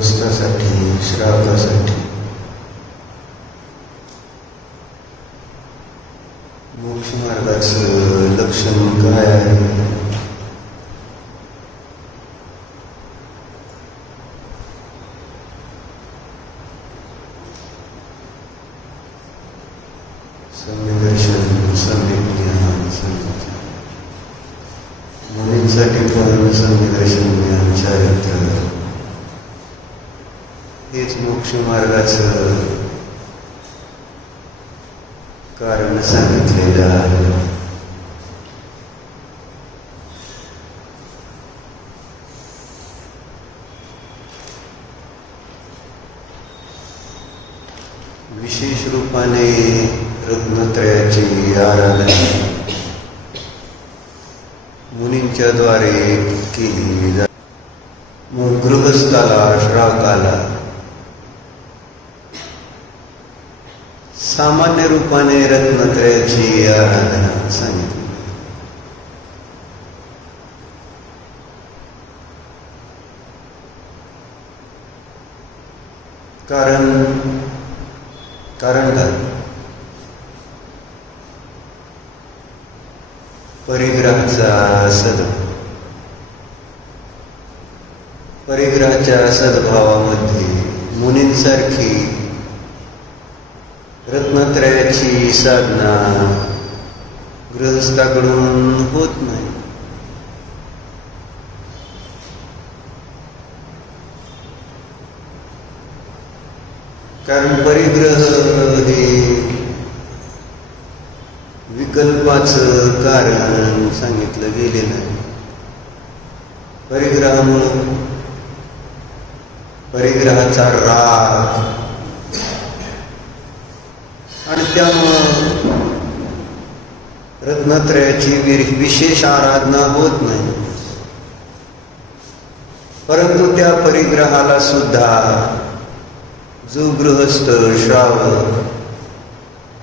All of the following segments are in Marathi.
गृहस्थासाठी श्रावकासाठी मोक्ष मार्गाचं लक्षण काय आहे? सम्यदर्शन, सम्यज्ञान, मुलींसाठी पण सम्यदर्शन ज्ञान चारित्र्य हेच मोक्ष मार्गाचं कारण सांगितलेलं आहे. विशेष रूपाने रत्नत्रयाची आराधना मुनींच्या द्वारे केली जाते. मग गृहस्थाला श्रावकाला सामान्य रूपाने रत्नत्रयाची आराधना सांगितली. कारण काय? परिग्रहाचा सद्भाव. परिग्रहाच्या सद्भावामध्ये मुनींसारखी रत्नत्रयाची साधना गृहस्थाकडून होत नाही. कारण परिग्रह हे विकल्पाचं कारण सांगितलं गेलेलं आहे. परिग्रहामुळं परिग्रहाचा राग आणि त्यामुळं रत्नत्रयाची विशेष आराधना होत नाही. परंतु त्या परिग्रहाला सुद्धा जो गृहस्थ श्रावक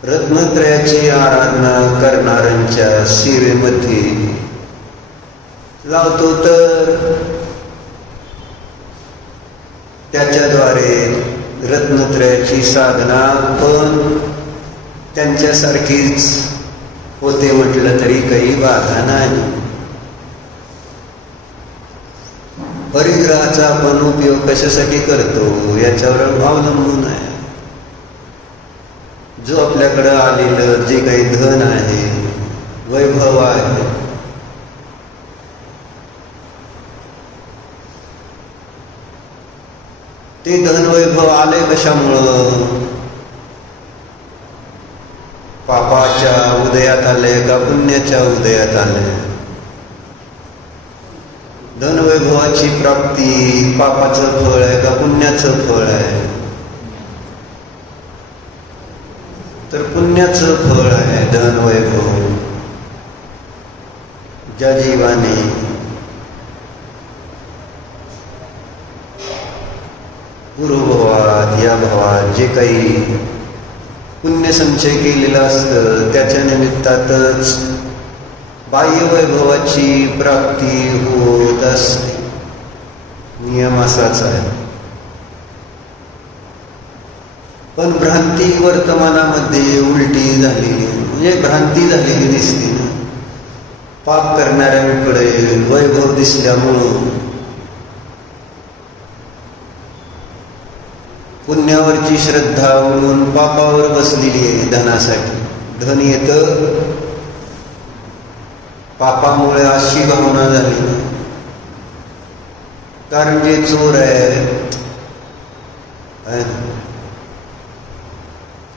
रत्नत्रयाची आराधना करणाऱ्यांच्या सेवेमध्ये लावतो तर त्याच्याद्वारे रत्नत्रयाची साधना पण त्यांच्यासारखीच होते म्हटलं तरी काही बाधा नाही. परिग्रहाचा आपण उपयोग कशासाठी करतो याच्यावर अवलंबून आहे. जो आपल्याकडं आलेलं जे काही धन आहे, वैभव आहे, ते धन वैभव आले कशामुळं? पापाच्या उदयात आले का पुण्याच्या उदयात आले? धनवैभवाची प्राप्ती पापाचं फळ आहे का पुण्याचं फळ आहे? तर पुण्याचं फळ आहे धनवैभव. ज्या जीवाने पूर्वभावात या भावात जे काही पुण्यसंचय केलेला असतं त्याच्या निमित्तातच बाह्य वैभवाची प्राप्ती होत असते. नियम असाच आहे. पण भ्रांती वर्तमानामध्ये उलटी झालेली, म्हणजे भ्रांती झालेली दिसते ना. पाप करणाऱ्यांकडे वैभव दिसल्यामुळं पुण्यावरची श्रद्धा उडून पापावर बसलेली आहे. धनासाठी धन येतं, पापामुळे अशी भावना झाली ना. कारण जे चोर आहेत,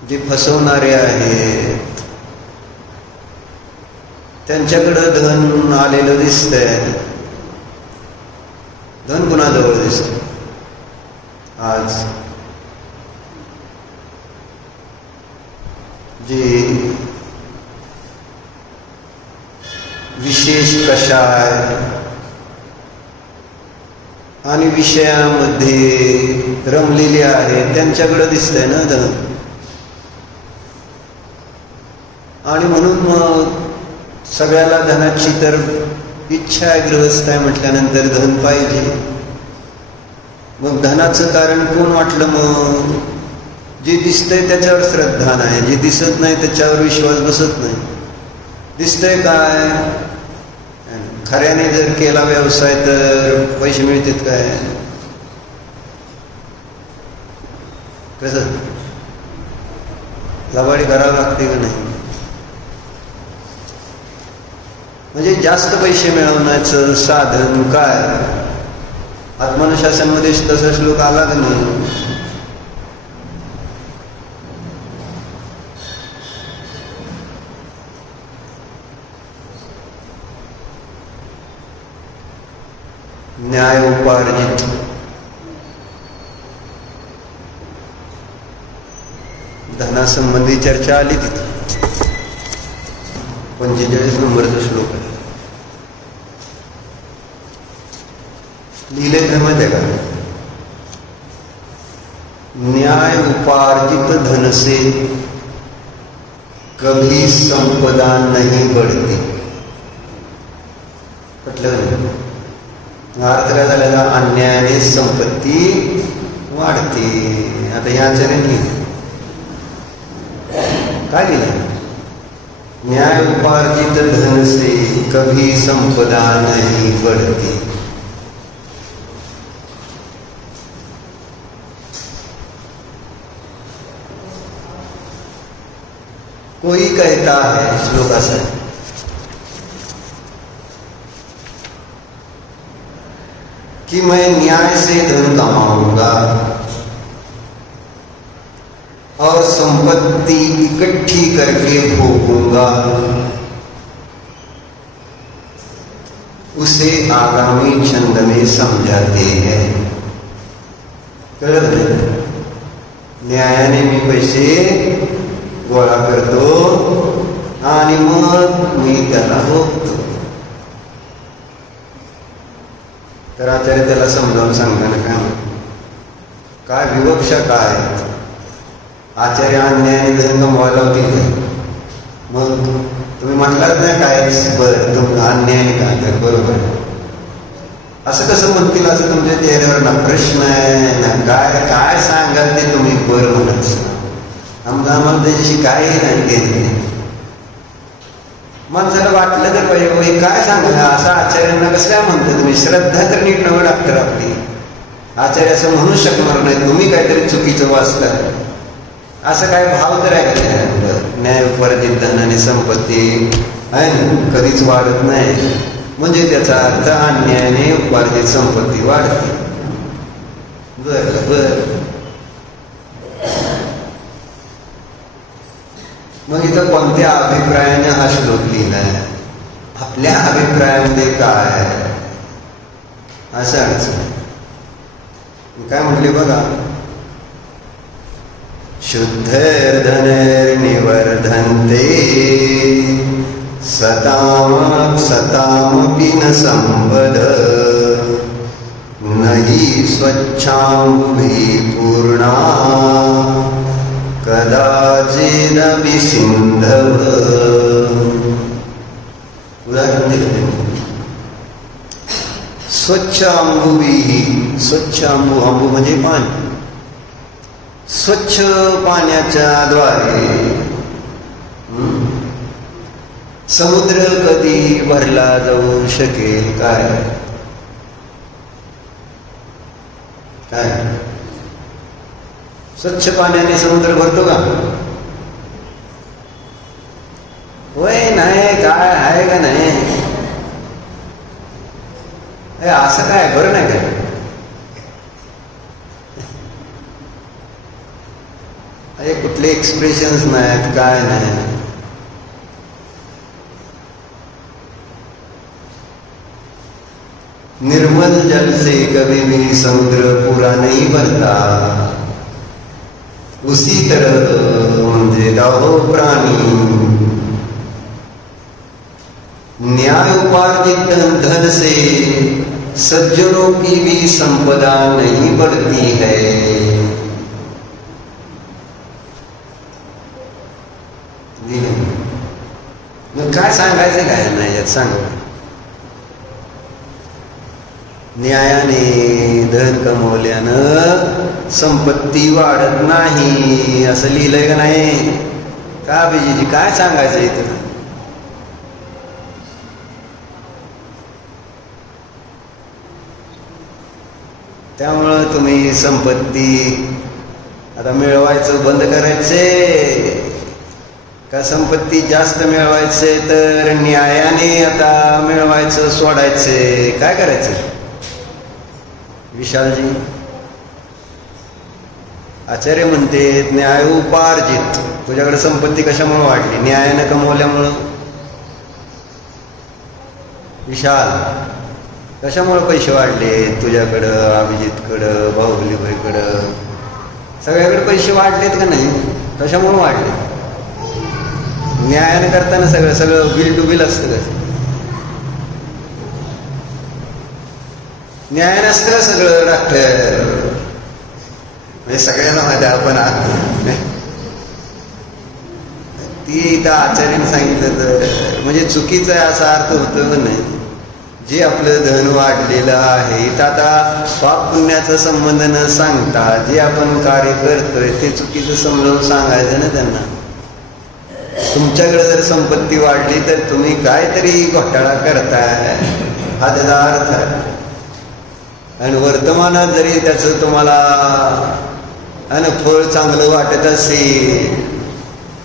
जे फसवणारे आहेत, त्यांच्याकडं धन आलेलं दिसतंय. धन कुणाजवळ दिसत? आज जे विशेष कषाय आणि विषयामध्ये रमलेले आहेत त्यांच्याकडे दिसतंय ना धन. आणि म्हणून मग सगळ्याला धनाची तर इच्छा आहे. गृहस्थ आहे म्हटल्यानंतर धन पाहिजे. मग धनाचं कारण कोण वाटलं? मग जे दिसतंय त्याच्यावर श्रद्धा नाही, जे दिसत नाही त्याच्यावर विश्वास बसत नाही. दिसतंय काय? खऱ्याने जर केला व्यवसाय तर पैसे मिळतात काय? कसं लबाडी करावं लागते का नाही? म्हणजे जास्त पैसे मिळवण्याचं साधन काय? आत्मनुशासनमध्ये तसा श्लोक आला का नाही? न्याय उपार्जित धनासंबंधी चर्चा आली तिथे 45 नंबरचा श्लोक आहे. लिहिले काय माहिती आहे का? न्याय उपार्जित धन से कभी संपदा नहीं बढ़ती. म्हटलं नाही अर्थ काय झालेला? अन्यायाने संपत्ती वाढते. आता या आचार्यांनी काय दिलं? न्याय उपार्जित धन से कभी संपदा नहीं बढ़ती. कोई कहता है, श्लोक ऐसा है, कि मैं न्याय से धन कमाऊंगा और संपत्ति इकट्ठी करके भोगूंगा, उसे आगामी छंद में समझाते हैं. कळलं नाही? न्यायाने मी पैसे गोळा करतो आणि मग मी त्याला भोगतो. तर आचार्य त्याला समजावून सांगताना काय विवक्षा काय? आचार्य अन्यायाने धन कमवायला होती. मग तुम्ही म्हटलात ना काय बरं तुम्ही अन्यायाने काय तर बरोबर असं कसं म्हणतील? असं तुमच्या चेहऱ्यावर ना प्रश्न आहे ना काय काय सांगाल ते तुम्ही बरं म्हणायचं. आम्हाला त्याच्याशी काही नाही घेतले. माणसाला वाटलं तर पाहिजे काय सांगा असं आचार्यांना कसं काय म्हणतं तुम्ही? श्रद्धा तर नीट नवं डॉक्टर आपली. आचार्य असं म्हणू शकणार नाही तुम्ही काहीतरी चुकीचं वाचता. असं काय भाव तर आहे का? न्याय उपार्जित धनाने संपत्ती आहे ना कधीच वाढत नाही. म्हणजे त्याचा अर्थ अन्यायाने उपार्जित संपत्ती वाढते. बर बर. मग इथं कोणत्या अभिप्रायाने हा श्लोक लिहिलाय? आपल्या अभिप्रायामध्ये काय आहे असं अडचण. काय म्हटले बघा, शुद्धर्धनर्निवर्धन्ते सताम सतामपि न संवद नहि स्वच्छाम्बुभि पूर्णा कदाचिदपि सिंधव. उदाहरण दिले. स्वच्छ आंबुभि. स्वच्छ आंबू, आंबू म्हणजे पाणी. स्वच्छ पाण्याच्या द्वारे समुद्र कधी भरला जाऊ शकेल काय? काय स्वच्छ पाण्याने समुद्र भरतो का? होय नाही. काय आहे का नाही? असं काय बरं नाही काय? कुठले एक्सप्रेशन्स नाहीत काय नाही. निर्मल जल से कभी भी समुद्र पूरा नहीं भरता. उसी तरह म्हणजे दाहो प्राणी न्याय उपार्जित धन से सज्जनों की भी संपदा नहीं बढ़ती है. मग काय सांगायचं काय नाही यात सांगा. न्यायाने धन कमवल्यानं संपत्ती वाढत नाही असं लिहिलंय का नाही? का बिजीजी काय सांगायचं इथं? त्यामुळं तुम्ही संपत्ती आता मिळवायचं बंद करायचे का संपत्ती जास्त मिळवायचे तर न्यायाने आता मिळवायचं सोडायचे? काय करायचं विशालजी? आचार्य म्हणते न्याय उपार्जित. तुझ्याकडे संपत्ती कशामुळे वाढली? न्यायाने कमवल्यामुळं. विशाल कशामुळे पैसे वाढले तुझ्याकडं, अभिजितकडं, बाहुबलीबाईकडं, सगळ्याकडे पैसे वाढलेत का नाही? कशामुळे वाढले? न्यायाने करताना सगळं सगळं बिल टू बिल असतं का? न्याय नसतं का सगळं डॉक्टर? म्हणजे सगळ्यांना माहिती आपण ती इथं आचार्याने सांगितलं तर म्हणजे चुकीचा आहे असा अर्थ होतो का नाही? जे आपलं धन वाढलेलं आहे इथं आता पाप पुण्याचा संबंध न सांगता जे आपण कार्य करतोय ते चुकीचं समजावून सांगायचं ना त्यांना. तुमच्याकडे जर संपत्ती वाढली तर तुम्ही काहीतरी घोटाळा करताय हा त्याचा अर्थ आहे. आणि वर्तमानात जरी त्याचं तुम्हाला फळ चांगलं वाटत असेल,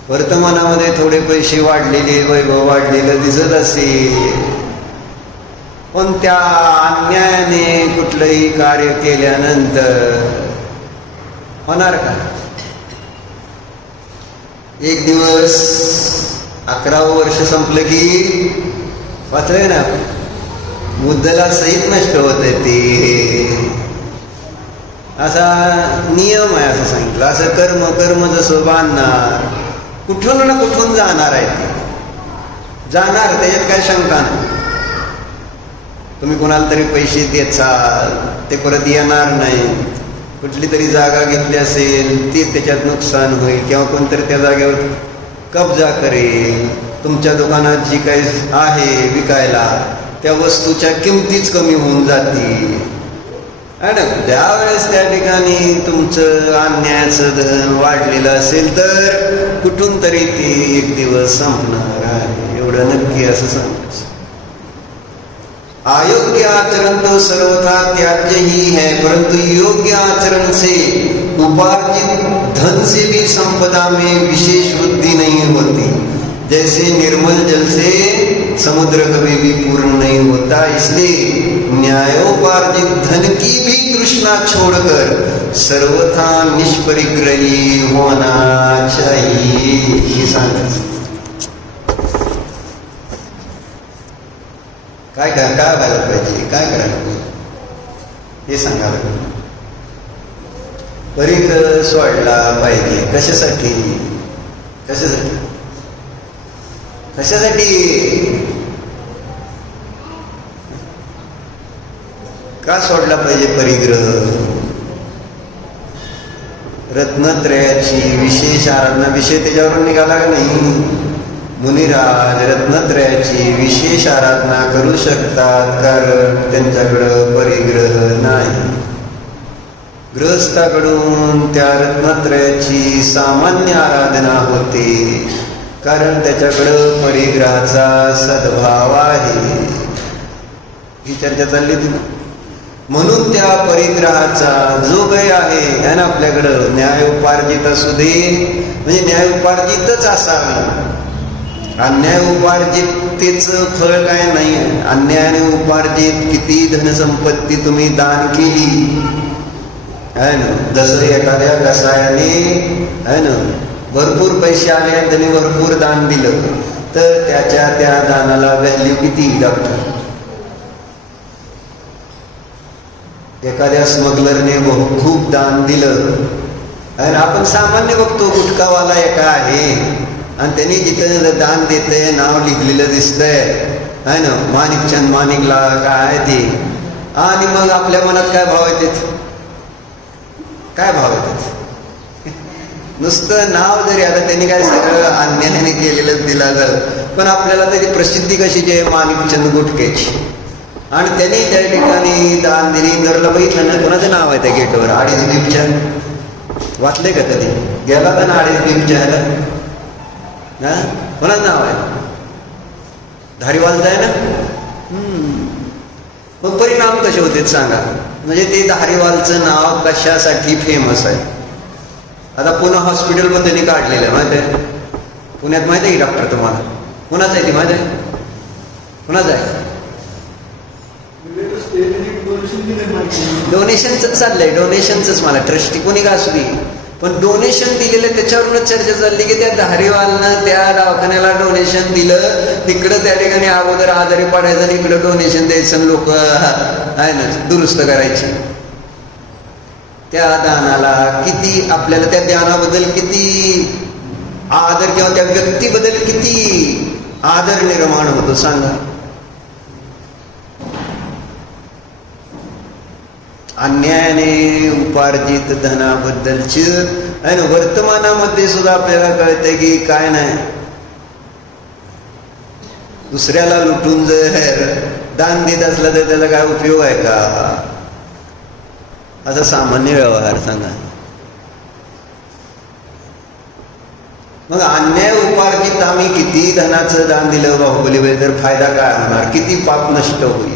वर्तमानामध्ये थोडे पैसे वाढलेले, वैभव वाढलेलं दिसत असेल, पण त्या अन्यायाने कुठलंही कार्य केल्यानंतर होणार का? एक दिवस 11वं वर्ष संपलं की वाचलंय ना, मुद्दला सहित नष्ट होते ते. असा नियम आहे असं सांगितलं. असं कर्म कर्म जसं बांधणार कुठून ना कुठून जाणार आहे ते जाणार, त्याच्यात काय शंका नाही. तुम्ही कोणाला तरी पैसे देचाल ते परत येणार नाही. कुठली तरी जागा घेतली असेल ती त्याच्यात नुकसान होईल किंवा कोणतरी त्या जागेवर कब्जा करेल. तुमच्या दुकानात जी काही आहे विकायला त्या वस्तूच्या किमतीच कमी होऊन जातील. आणि त्यावेळेस त्या ठिकाणी तुमचं अन्यायाचं धन वाढलेलं असेल तर कुठून तरी ते एक दिवस संपणार आहे, एवढं नक्की असं सांगायचं. अयोग्य आचरण तो सर्वथा त्याज्य ही है, परंतु योग्य आचरण से उपार्जित धन से भी संपदा में विशेष वृद्धि नहीं होती. जैसे निर्मल जल से समुद्र कभी भी पूर्ण नहीं होता, इसलिए न्यायोपार्जित धन की भी तृष्णा छोड़कर सर्वथा निष्परिग्रही होना चाहिए. हे सांगायचं. काय व्हायला पाहिजे, काय करायला पाहिजे हे सांगायला पाहिजे. परिग्रह सोडला पाहिजे. कशासाठी? कशासाठी? कशासाठी का सोडला पाहिजे परिग्रह? रत्नत्रयाची विशेष आराधना. विषय त्याच्यावरून निघाला का नाही? मुनिराज रत्नत्रयाची विशेष आराधना करू शकतात कारण त्यांच्याकडं परिग्रह नाही. गृहस्थाकडून त्या रत्नत्रयाची सामान्य आराधना होते कारण त्याच्याकडं परिग्रहाचा सद्भाव आहे. ही चर्चा चालली होती ना. म्हणून त्या परिग्रहाचा जो काही आहे ना आपल्याकडं न्यायोपार्जित असू दे, म्हणजे न्यायोपार्जितच असावे. अन्याय उपार्जितेचं फळ काय नाही. अन्यायाने उपार्जित किती धनसंपत्ती तुम्ही दान केली आहे ना, जसं एखाद्या कसायाने आहे ना भरपूर पैसे आले आणि त्यांनी भरपूर दान दिलं तर त्याच्या त्या दानाला व्हॅल्यू किती? डॉक्टर एखाद्या स्मगलरने खूप दान दिलं आणि आपण सामान्य बघतो गुटखावाला एका आहे आणि त्यांनी जिथं दान देतंय नाव लिहिलेलं दिसतंय आहे ना, माणिकचंद माणिकला काय ते, आणि मग आपल्या मनात काय भाव येते? काय भाव येतात? नुसतं नाव जरी आता त्यांनी काय सगळं अन्यायाने केलेलं दिला जात, पण आपल्याला तरी प्रसिद्धी कशी जे माणिकचंद गुटखेची आणि त्यांनी त्या ठिकाणी दान दिली. इंदोरला बघितलं ना, कोणाचं नाव आहे त्या गेटवर? अडीच बीपच्या. वाचले का कधी? गेला तर ना अडीच बीपच्या ह्याला? हा, कोणाचं नाव आहे? धारीवालचं आहे ना. मग परिणाम कसे होते सांगा. म्हणजे ते धारीवालचं नाव कशासाठी फेमस आहे? आता पुणे हॉस्पिटल पण त्यांनी काढलेलं आहे, माहिती आहे? पुण्यात माहिती आहे की डॉक्टर तुम्हाला? कुणाचं आहे ती माहिती आहे? कुणाचं आहे? डोनेशनच चाललंय, डोनेशनच. मला ट्रस्टी कोणी का असू दे, पण डोनेशन दिलेलं त्याच्यावरूनच चर्चा चालली की त्या धारीवालनं त्या दवाखान्याला डोनेशन दिलं. तिकडं त्या ठिकाणी अगोदर आजारी पडायचं आणि इकडं डोनेशन द्यायचं, लोक आहे ना दुरुस्त करायची. त्या दानाला किती, आपल्याला त्या दानाबद्दल किती आदर, किंवा त्या व्यक्तीबद्दल किती आदर निर्माण होतो सांगा. अन्यायाने उपार्जित धनाबद्दलची आहे ना, वर्तमानामध्ये सुद्धा आपल्याला कळतंय की काय नाही, दुसऱ्याला लुटून जर दान देत असलं तर त्याचा काय उपयोग आहे का? असा सामान्य व्यवहार सांगा. मग अन्याय उपार्जित आम्ही किती धनाचं दान दिलं बाहुबली, तर फायदा काय होणार? किती पाप नष्ट होईल?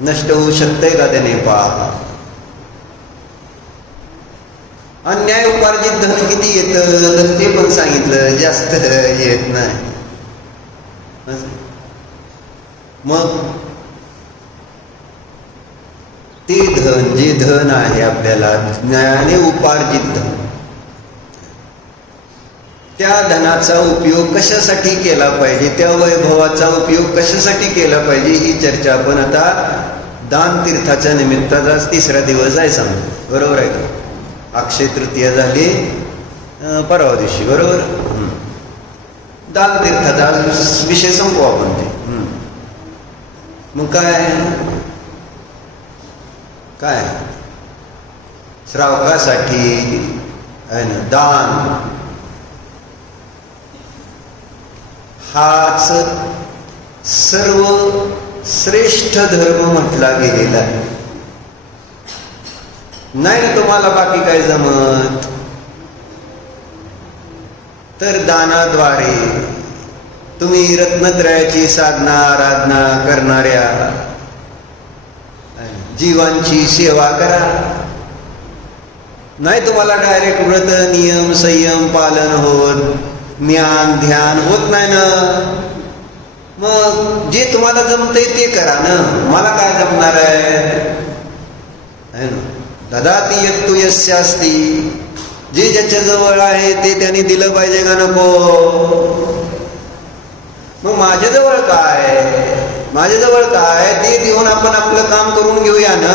नष्ट होऊ शकतंय का त्याने पाप? अन्याय उपार्जित धन किती येतं ते पण सांगितलं, जास्त येत नाही. मग ते धन, जे धन आहे आपल्याला न्यायाने उपार्जित धन, त्या धनाचा उपयोग कशासाठी केला पाहिजे, त्या वैभवाचा उपयोग कशासाठी केला पाहिजे, ही चर्चा आपण आता दान तीर्थाच्या निमित्ताचा 3रा दिवस आहे सांगतो. बरोबर आहे का? अक्षय तृतीया झाली परवा दिवशी, बरोबर. दान तीर्थाचा विषय संपू आपण ते. मग काय काय श्रावकासाठी आहे ना दान हाच सर्व श्रेष्ठ धर्म म्हटला गेलेला आहे. नाही तुम्हाला बाकी काय जमत तर दानाद्वारे तुम्ही रत्नत्रयाची साधना आराधना करणाऱ्या जीवांची सेवा करा. नाही तुम्हाला डायरेक्ट व्रत नियम संयम पालन होत, ज्ञान ध्यान होत नाही ना, मग जे तुम्हाला जमतंय ते करा ना. मला काय जमणार आहे? ददाति यत्तु यस्यास्ति, जे ज्याच्या जवळ आहे ते त्यांनी दिलं पाहिजे का नको? मग माझ्याजवळ काय, माझ्याजवळ काय ते देऊन आपण आपलं काम करून घेऊया ना.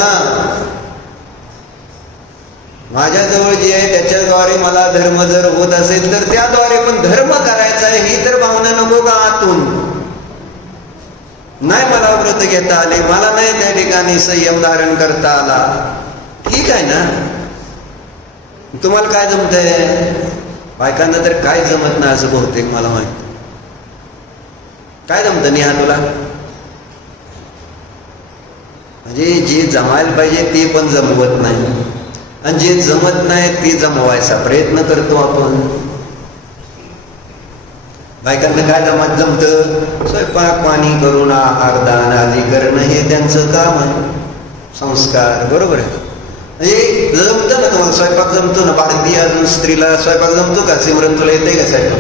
माझ्याजवळ जे आहे त्याच्याद्वारे मला धर्म जर होत असेल तर त्याद्वारे पण धर्म करायचा आहे ही तर भावना नको का आतून? नाही मला व्रत घेता आले, मला नाही त्या ठिकाणी संयम धारण करता आला, ठीक आहे ना. तुम्हाला काय जमतंय? बायकांना तर काय जमत नाही असं बहुतेक मला माहित. काय जमतं नेहा तुला? म्हणजे जे जमायला पाहिजे ते पण जमवत नाही, आणि जे जमत नाही ते जमवायचा प्रयत्न करतो आपण. बायकांना काय जमतं? स्वयंपाक पाणी करून आहार दान आदी करणं हे त्यांचं काम आहे, संस्कार. बरोबर आहे. म्हणजे जमतं ना तुम्हाला? स्वयंपाक जमतो ना? भारतीय अजून स्त्रीला स्वयंपाक जमतो का? सिमरन तुला येते का स्वयंपाक?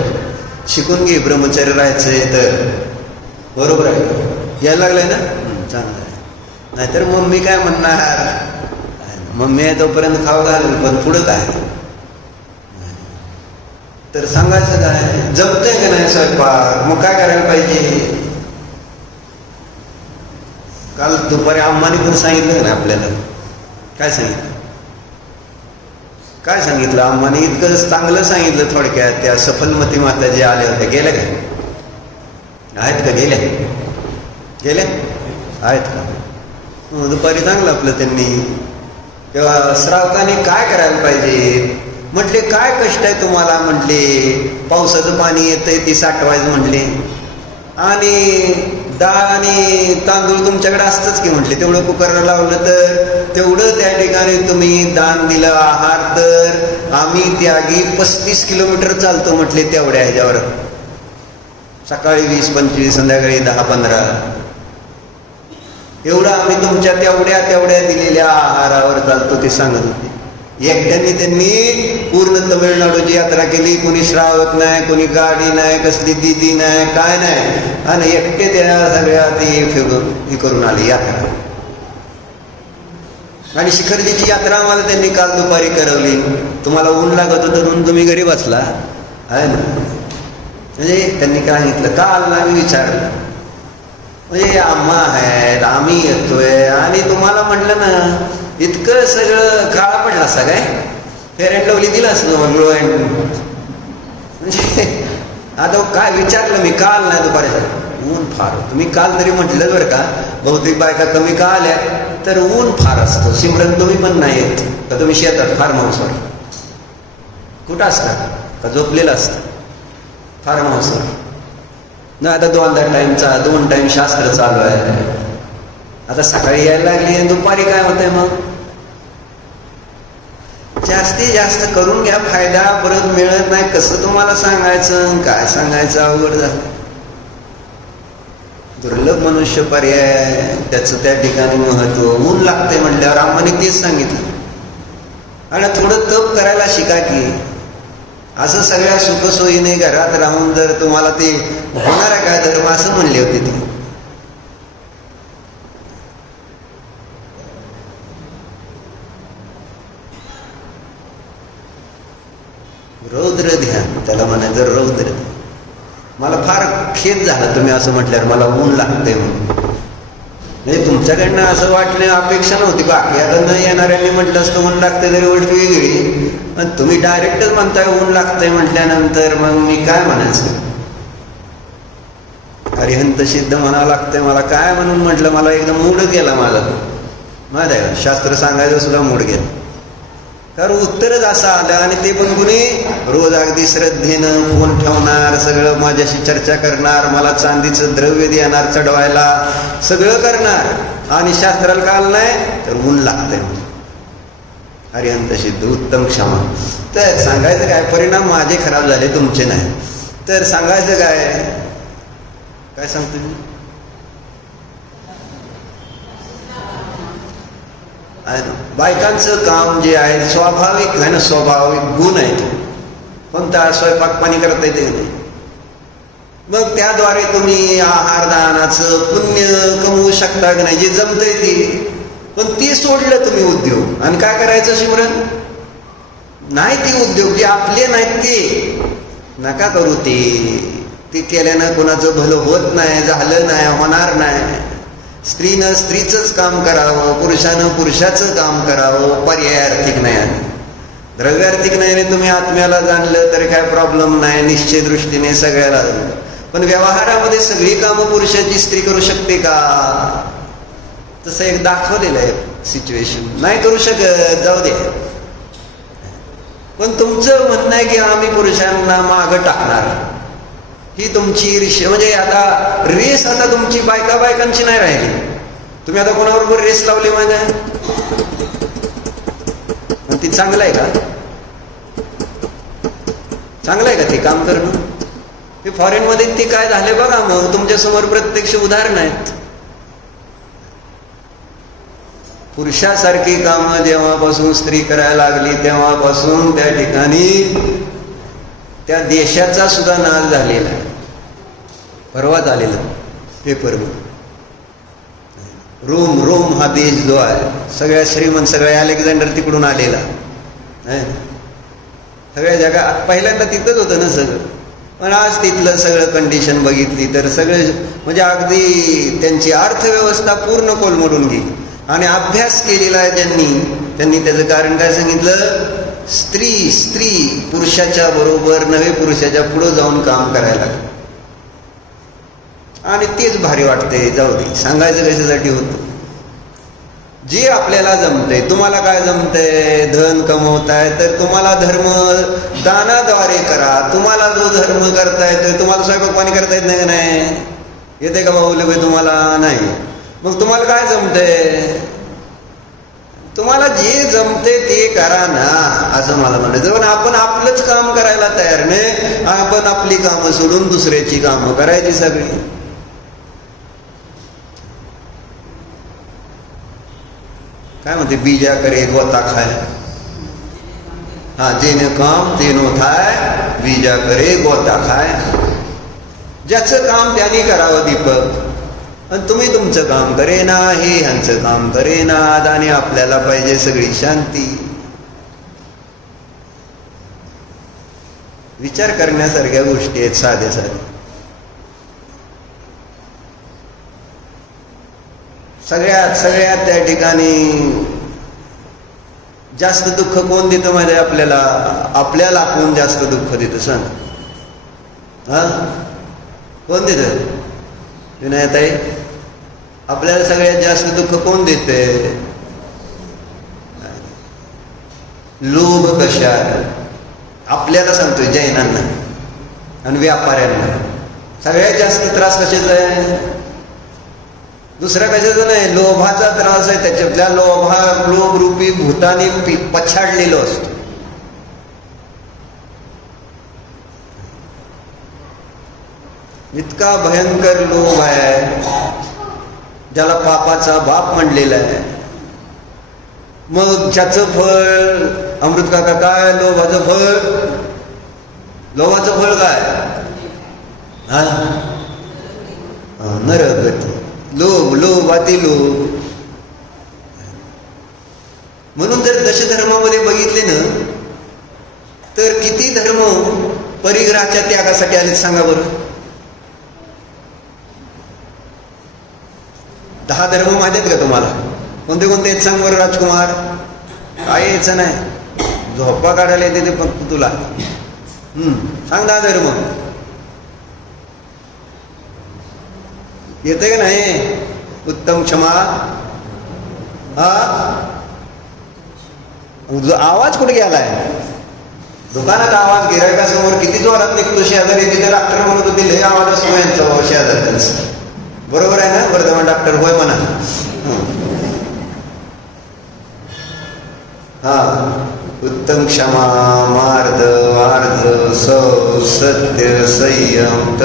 शिकून घे, ब्रह्मचर्य राहायचंय तर. बरोबर आहे का? यायला लागलंय ना? चांगलं आहे. नाहीतर मम्मी काय म्हणणार? मम्मी आहे तोपर्यंत खाऊ घालेल, पण पुढं काय? तर सांगायचं काय? जमतंय का नाही स्वयंपाक? मग काय करायला पाहिजे? काल दुपारी अम्माने पण सांगितलं ना आपल्याला. काय सांगितलं? काय सांगितलं अम्माने? इतकं चांगलं सांगितलं थोडक्यात. त्या सफलमती माता जे आले होते, गेल्या काय? आहेत का? गेल्या गेल्या आहेत का? दुपारी चांगलं आपलं त्यांनी. तेव्हा श्रावकाने काय करायला पाहिजे म्हटले, काय कष्ट आहे तुम्हाला म्हटले, पावसाचं पाणी येतंय ती साठवायचं म्हटले, आणि डाळ आणि तांदूळ तुमच्याकडे असतंच की म्हटले, तेवढं कुकर लावलं तर तेवढं त्या ठिकाणी तुम्ही दान दिलं आहार, तर आम्ही त्यागी 35 किलोमीटर चालतो म्हटले तेवढ्या ह्याच्यावर, सकाळी 20-25, संध्याकाळी 10-15, एवढं आम्ही तुमच्या तेवढ्या दिलेल्या आहारावर चालतो ते सांगत होते. एकट्याने त्यांनी पूर्ण तमिळनाडूची यात्रा केली. कोणी श्रावक नाही, कोणी गाडी नाही, कसली दिदी नाही, काय नाही, आणि एकटे त्या सगळ्या ते फिरून हे करून आली यात्रा. आणि शिखरजीची यात्रा आम्हाला त्यांनी काल दुपारी करवली. तुम्हाला ऊन लागत होतं म्हणून तुम्ही घरी बसला आहे ना. म्हणजे त्यांनी काय सांगितलं, काल आम्ही विचारलं, म्हणजे आम्हा आहेत, आम्ही येतोय, आणि तुम्हाला म्हटलं ना इतकं सगळं काळा पडला असता काय, फेअर अँड लवली दिला असं ग्लो अँड, म्हणजे आता काय विचारलं मी काल नाही दुपारी, ऊन फार, तुम्ही काल तरी म्हटलं बरं का, बहुतेक बायका कमी का आल्या, तर ऊन फार असतं. सिमरन तुम्ही पण नाही येत का, तुम्ही शेतात फार्म हाऊसवर कुठं असतात का, झोपलेलं असतं फार्म हाऊसवर ना. आता 2 टाइम शास्त्र चालू आहे. आता सकाळी यायला लागली आणि दुपारी काय होतंय, मग जास्तीत जास्त करून घ्या, फायदा परत मिळत नाही. कसं तुम्हाला सांगायचं, काय सांगायचं, अवघड झालं. दुर्लभ मनुष्य पर्याय, त्याचं त्या ठिकाणी महत्व. ऊन लागतंय म्हटल्यावर आम्हाला तेच सांगितलं. आणि थोडं तप करायला शिका की, असं सगळ्या सुखसोयीने घरात राहून जर तुम्हाला ते होणार आहे काय धर्म, असं म्हणले होते ते. रौद्र ध्यान त्याला म्हणायचं, रौद्र. मला फार खेद झाला तुम्ही असं म्हटल्यावर, मला ऊन लागते म्हणून. म्हणजे तुमच्याकडनं असं वाटलं, अपेक्षा नव्हती. बाकीकडनं येणाऱ्यांनी म्हटलं असतं ऊन लागते तरी गोष्ट वेगळी, पण तुम्ही डायरेक्टच म्हणताय ऊन लागतंय म्हटल्यानंतर मग मी काय म्हणायचं. अरिहंत सिद्ध म्हणावं लागतंय मला, काय म्हणून म्हटलं, मला एकदम मूड गेला माझा, माहिती आहे, शास्त्र सांगायचं सुद्धा मूड गेला. कारण उत्तरच असं आलं, आणि ते पण कुणी रोज अगदी श्रद्धेनं फोन ठेवणार, सगळं माझ्याशी चर्चा करणार, मला चांदीचं द्रव्य देणार चढवायला, सगळं करणार, आणि शास्त्राला काल नाही तर ऊन लागतंय. अरिहंत सिद्ध उत्तम क्षमा. तर सांगायचं काय, परिणाम माझे खराब झाले, तुमचे नाही. तर सांगायचं काय सांगतो मी, बायकांचं काम जे आहे स्वाभाविक आहे ना, स्वाभाविक गुण आहे. कोणता, स्वयंपाक पाणी करता येते नाही, मग त्याद्वारे तुम्ही आहारदानाचं पुण्य कमवू शकता की नाही, जे जमतंय ते. पण ती सोडलं तुम्ही उद्योग, आणि काय करायचं सिमरन, नाही ते उद्योग जे आपले नाहीत ते नका करू. ते केल्यानं कोणाचं भलं होत नाही, झालं नाही, होणार नाही. स्त्रीनं स्त्रीचंच काम करावं, पुरुषानं पुरुषाचं काम करावं. पर्याय आर्थिक नाही, द्रव्यार्थिक नाही. तुम्ही आत्म्याला जाणलं तरी काय प्रॉब्लेम नाही, निश्चित दृष्टीने सगळ्याला. पण व्यवहारामध्ये सगळी कामं पुरुषाची स्त्री करू शकते का, तसं एक दाखवलेलं आहे सिच्युएशन. नाही करू शकत, जाऊ दे. पण तुमचं म्हणणं आहे की आम्ही पुरुषांना मागं टाकणार, ही तुमची म्हणजे आता रेस, आता तुमची बायकांची नाही राहिली. तुम्ही आता कोणाबरोबर रेस लावली माहिती आहे, ती चांगलं आहे का, चांगलं आहे का ते काम करणं. ते फॉरेन मध्ये ते काय झाले बघा, मग तुमच्या समोर प्रत्यक्ष उदाहरण आहेत. पुरुषासारखी कामं जेव्हापासून स्त्री करायला लागली तेव्हापासून त्या ठिकाणी त्या देशाचा सुद्धा नाश झालेला आहे. परवा झालेला पेपरमध्ये, रोम हा देश जो आहे सगळ्या श्रीमंत, सगळ्या अलेक्झांडर तिकडून आलेला, सगळ्या जगात पहिल्यांदा तिथंच होतं ना सगळं. पण आज तिथलं सगळं कंडिशन बघितली तर सगळं म्हणजे अगदी त्यांची अर्थव्यवस्था पूर्ण कोलमडून गेली. आणि अभ्यास केलेला आहे त्यांनी त्याचं कारण काय सांगितलं, स्त्री पुरुषाच्या बरोबर नव्हे, पुरुषाच्या पुढे जाऊन काम करायला. आणि तेच भारी वाटते, जाऊ दे. सांगायचं कशासाठी होतं, जे आपल्याला जमतंय. तुम्हाला काय जमतंय, धन कमवताय तर तुम्हाला धर्म दानाद्वारे करा. तुम्हाला जो धर्म करताय तर तुम्हाला स्वयंपाक पाणी करता येत नाही, येते का बाहुली तुम्हाला? नाही. मग तुम्हाला काय जमते? तुम्हाला जे जमते ते करा ना, असं मला म्हणायचं. पण आपण आपलंच काम करायला तयार नाही. आपण आपली कामं सोडून दुसऱ्याची कामं करायची सगळी. काय म्हणते, बीजा करे गोता खाय. हा, जेने काम तेनो थाय, बीजा करे गोता खाय. ज्याचं काम त्यांनी करावं दीपक. आणि तुम्ही तुमचं काम करेना, हे ह्यांचं काम करेना, आणि आपल्याला पाहिजे सगळी शांती. विचार करण्यासारख्या गोष्टी आहेत साधे साधे. सगळ्यात त्या ठिकाणी जास्त दुःख कोण देतं माहिती आहे आपल्याला? आपल्याला कोण जास्त दुःख देतं सांग? हा, कोण देतं? विनायताई, आपल्याला सगळ्यात जास्त दुःख कोण देते? लोभ कशात? आपल्याला सांगतोय, जैनांना आणि व्यापाऱ्यांना. सगळ्यात जास्त त्रास कशाचा आहे? दुसऱ्या कशाचा नाही, लोभाचा त्रास आहे. त्याच्यातल्या लोभ रूपी भूताने पछाडलेलो असतो. इतका भयंकर लोभ आहे, ज्याला पापाचा बाप म्हणलेला आहे. मग ज्याचं फळ, अमृत काका, काय लोभाचं फळ? लोभाचं फळ काय? हा, नरगती. लोभ अति लोभ. म्हणून जर दशधर्मामध्ये बघितले ना, तर किती धर्म परिग्रहाच्या त्यागासाठी आले सांगा बरं? 10 धर्म माहित आहेत का तुम्हाला? कोणते कोणते आहेत सांग बरं राजकुमार? काय यायचं नाही, झोपा काढायला येते ते फक्त तुला. सांग 10 धर्म येते का नाही? उत्तम, क्षमा. हा, आवाज कुठे गेलाय? दुकानात आवाज गिरायकासमोर किती जोरात निघतो. शेजारी तिथे डॉक्टर म्हणत होते, लय आवाज असतो यांचा शेजारी. बरोबर आहे ना? वर्धमान डॉक्टर होय म्हणा. हा, उत्तम, क्षमा, मार्द, वार्ध, सत्य, संयम,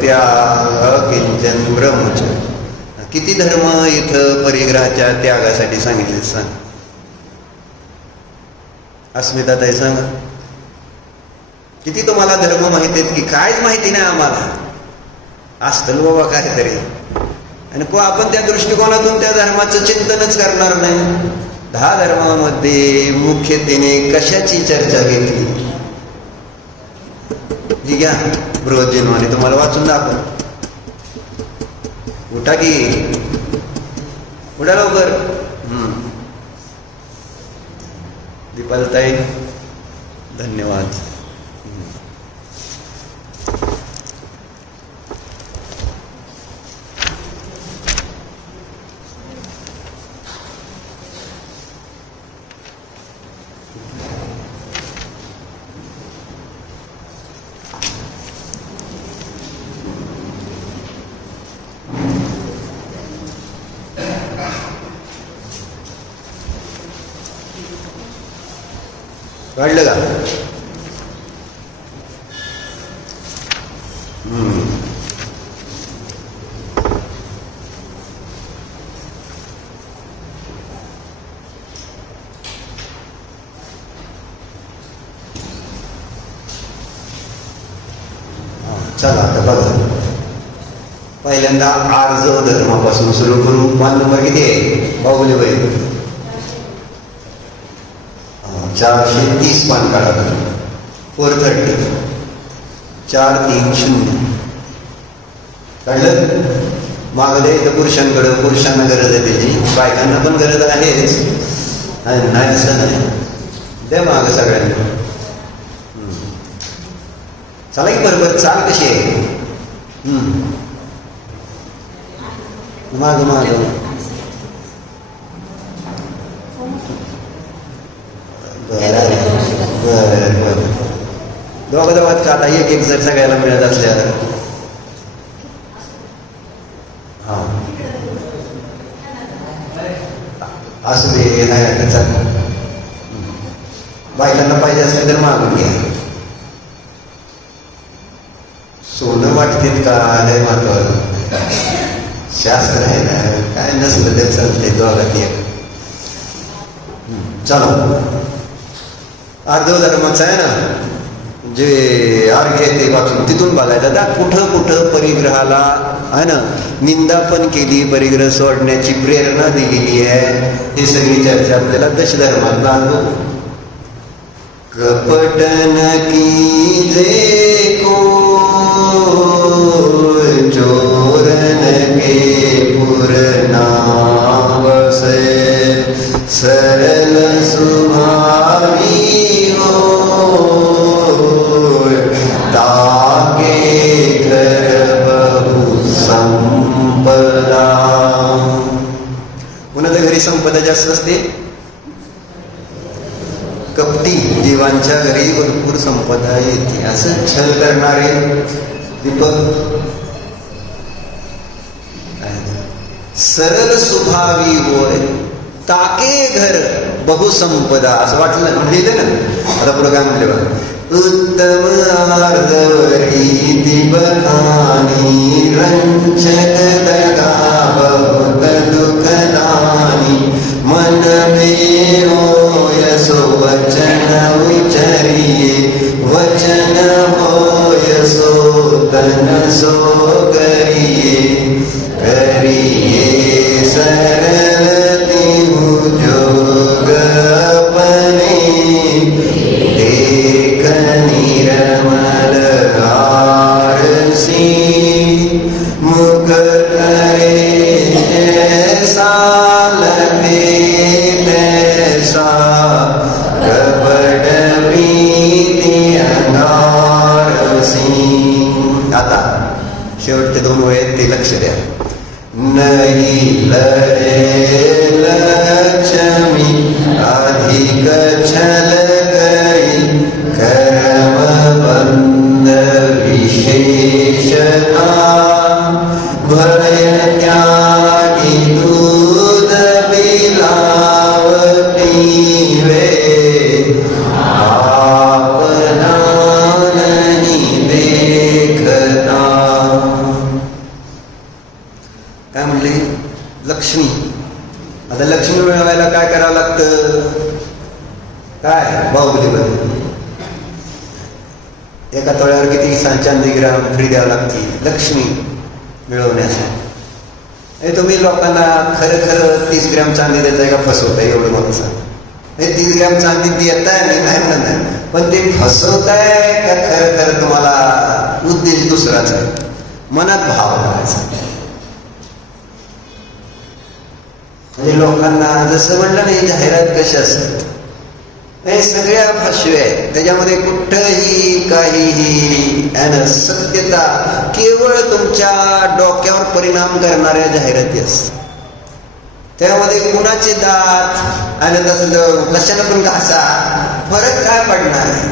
त्याग, अकिंचन, ब्रह्मचर्य. किती धर्म इथं परिग्रहाच्या त्यागासाठी सांगितले सांग? अस्मिताताई सांगा, किती तुम्हाला धर्म माहिती आहेत की काहीच माहिती नाही आम्हाला? असतं बाबा काहीतरी. आणि आपण त्या दृष्टिकोनातून त्या धर्माचं चिंतनच करणार नाही. 10 धर्मामध्ये मुख्यतेने कशाची चर्चा घेतली? जी घ्या बृहज्जीनवाणी, तुम्हाला वाचून दाखव. उठा की, उठा लवकर. दीपालताई, धन्यवाद. कळलं का? चला आता बघा, पहिल्यांदा आर्जव धर्मापासून सुरू करू. मान नंबर किती आहे बाहुली बाई? 430 पान काढा. 430, 430 काढलं. मागं इथं पुरुषांकडं, पुरुषांना गरज आहे त्याची, बायकांना पण गरज आहेच. नाही असं नाही, द्या मागं सगळ्यांना. चला की बरोबर. चाल कशी आहे? माग माग दोघं दोघात का आता एक जर सगळ्याला मिळत असल्यावर असू दे नाही आता चालू. बायकांना पाहिजे असेल तर मागून घ्या. सोनं वाटतेत का हे महत्वाचं. शास्त्र आहे ना, काय नसलं तर चालते दोघात एक. चलो अर्धव धर्माचं आहे ना जे अर्घ्य आहे ते वाचून तिथून बघायचं. आता कुठं कुठं परिग्रहाला आहे ना निंदा पण केली, परिग्रह सोडण्याची प्रेरणा दिलेली आहे. ही सगळी चर्चा आपल्याला दशधर्मात लागतो. कपटन की जे को चोरन के पुरनाम से सरल सुभावी हो ताके घर बहु संपदा. कुणाच्या घरी संपदा जास्त असते? कपटी जीवांच्या घरी भरपूर संपदा येते. असं छल करणारे दीपक सरळ स्वभावी होय ताके घर बहुसंपदा असं वाटलं म्हणजे ना. आता पुढे काय म्हटले बघा. उत्तम आर्दवरी दिबखानी रंचक दगा बहुत दुखदानी मन मेरो यशो वचन उचरिये वचन हो यशो तन सो करिये करिये सरल तिहु जोग अपने देख निरमल आरसी मुख करे ऐसा लगे तैसा कपट प्रीति अंगारसी. आता शेवटचे 2 वेळ ते लक्ष द्या. नहीं लहे लक्ष्मी अधिक छल गई कर्म बंद विशेषता भय त्यागी दूध बिलाव पीवे आपना नहीं देखता. काय म्हणले? लक्ष्मी. आता लक्ष्मी मिळवायला काय करावं लागतं? काय बाहुबलीमध्ये एका तोळ्यावर किती चांदी ग्राम फ्री द्यावं लागते लक्ष्मी मिळवण्यासाठी. हे तुम्ही लोकांना खरं खरं 30 ग्रॅम चांदी देताय का फसवताय? एवढं मला सांग. हे 30 ग्रॅम चांदी देताय मी नाही म्हणत नाही, पण ते फसवताय का खरं खरं तुम्हाला उद्देश दुसराच आहे? मनात भाव करायचा. म्हणजे लोकांना जसं म्हणलं नाही जाहिरात कशी असतात हे सगळ्या फसवे आहेत. त्याच्यामध्ये कुठंही काहीही सत्यता केवळ तुमच्या डोक्यावर परिणाम करणाऱ्या जाहिराती असतात. त्यामध्ये कुणाचे दात आणि तसं कशाला पण घासा फरक काय पडणार आहे?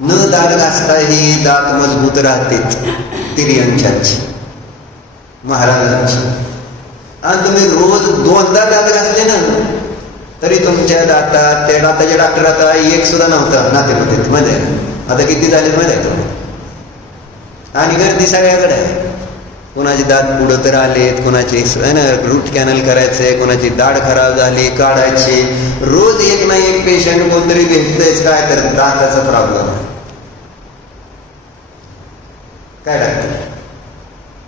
न दात घासताही दात मजबूत राहतील तिर्यंशांची महाराजांची. आणि तुम्ही रोज 2दा दात घासले ना तरी तुमच्या दातात त्या दाताच्या डॉक्टर आता एक सुद्धा नव्हता नातेमध्ये मध्ये. आता किती झाले माहिती आहे तुम्ही? आणि गर्दी सगळ्याकडे आहे. कोणाचे दात पुढं तर आलेत, कोणाचे रूट कॅनल करायचंय, कोणाची दाढ खराब झाली काढायची. रोज एक ना एक पेशंट कोणतरी भेटतंयच काय तर दाताचा प्रॉब्लेम काय डॉक्टर.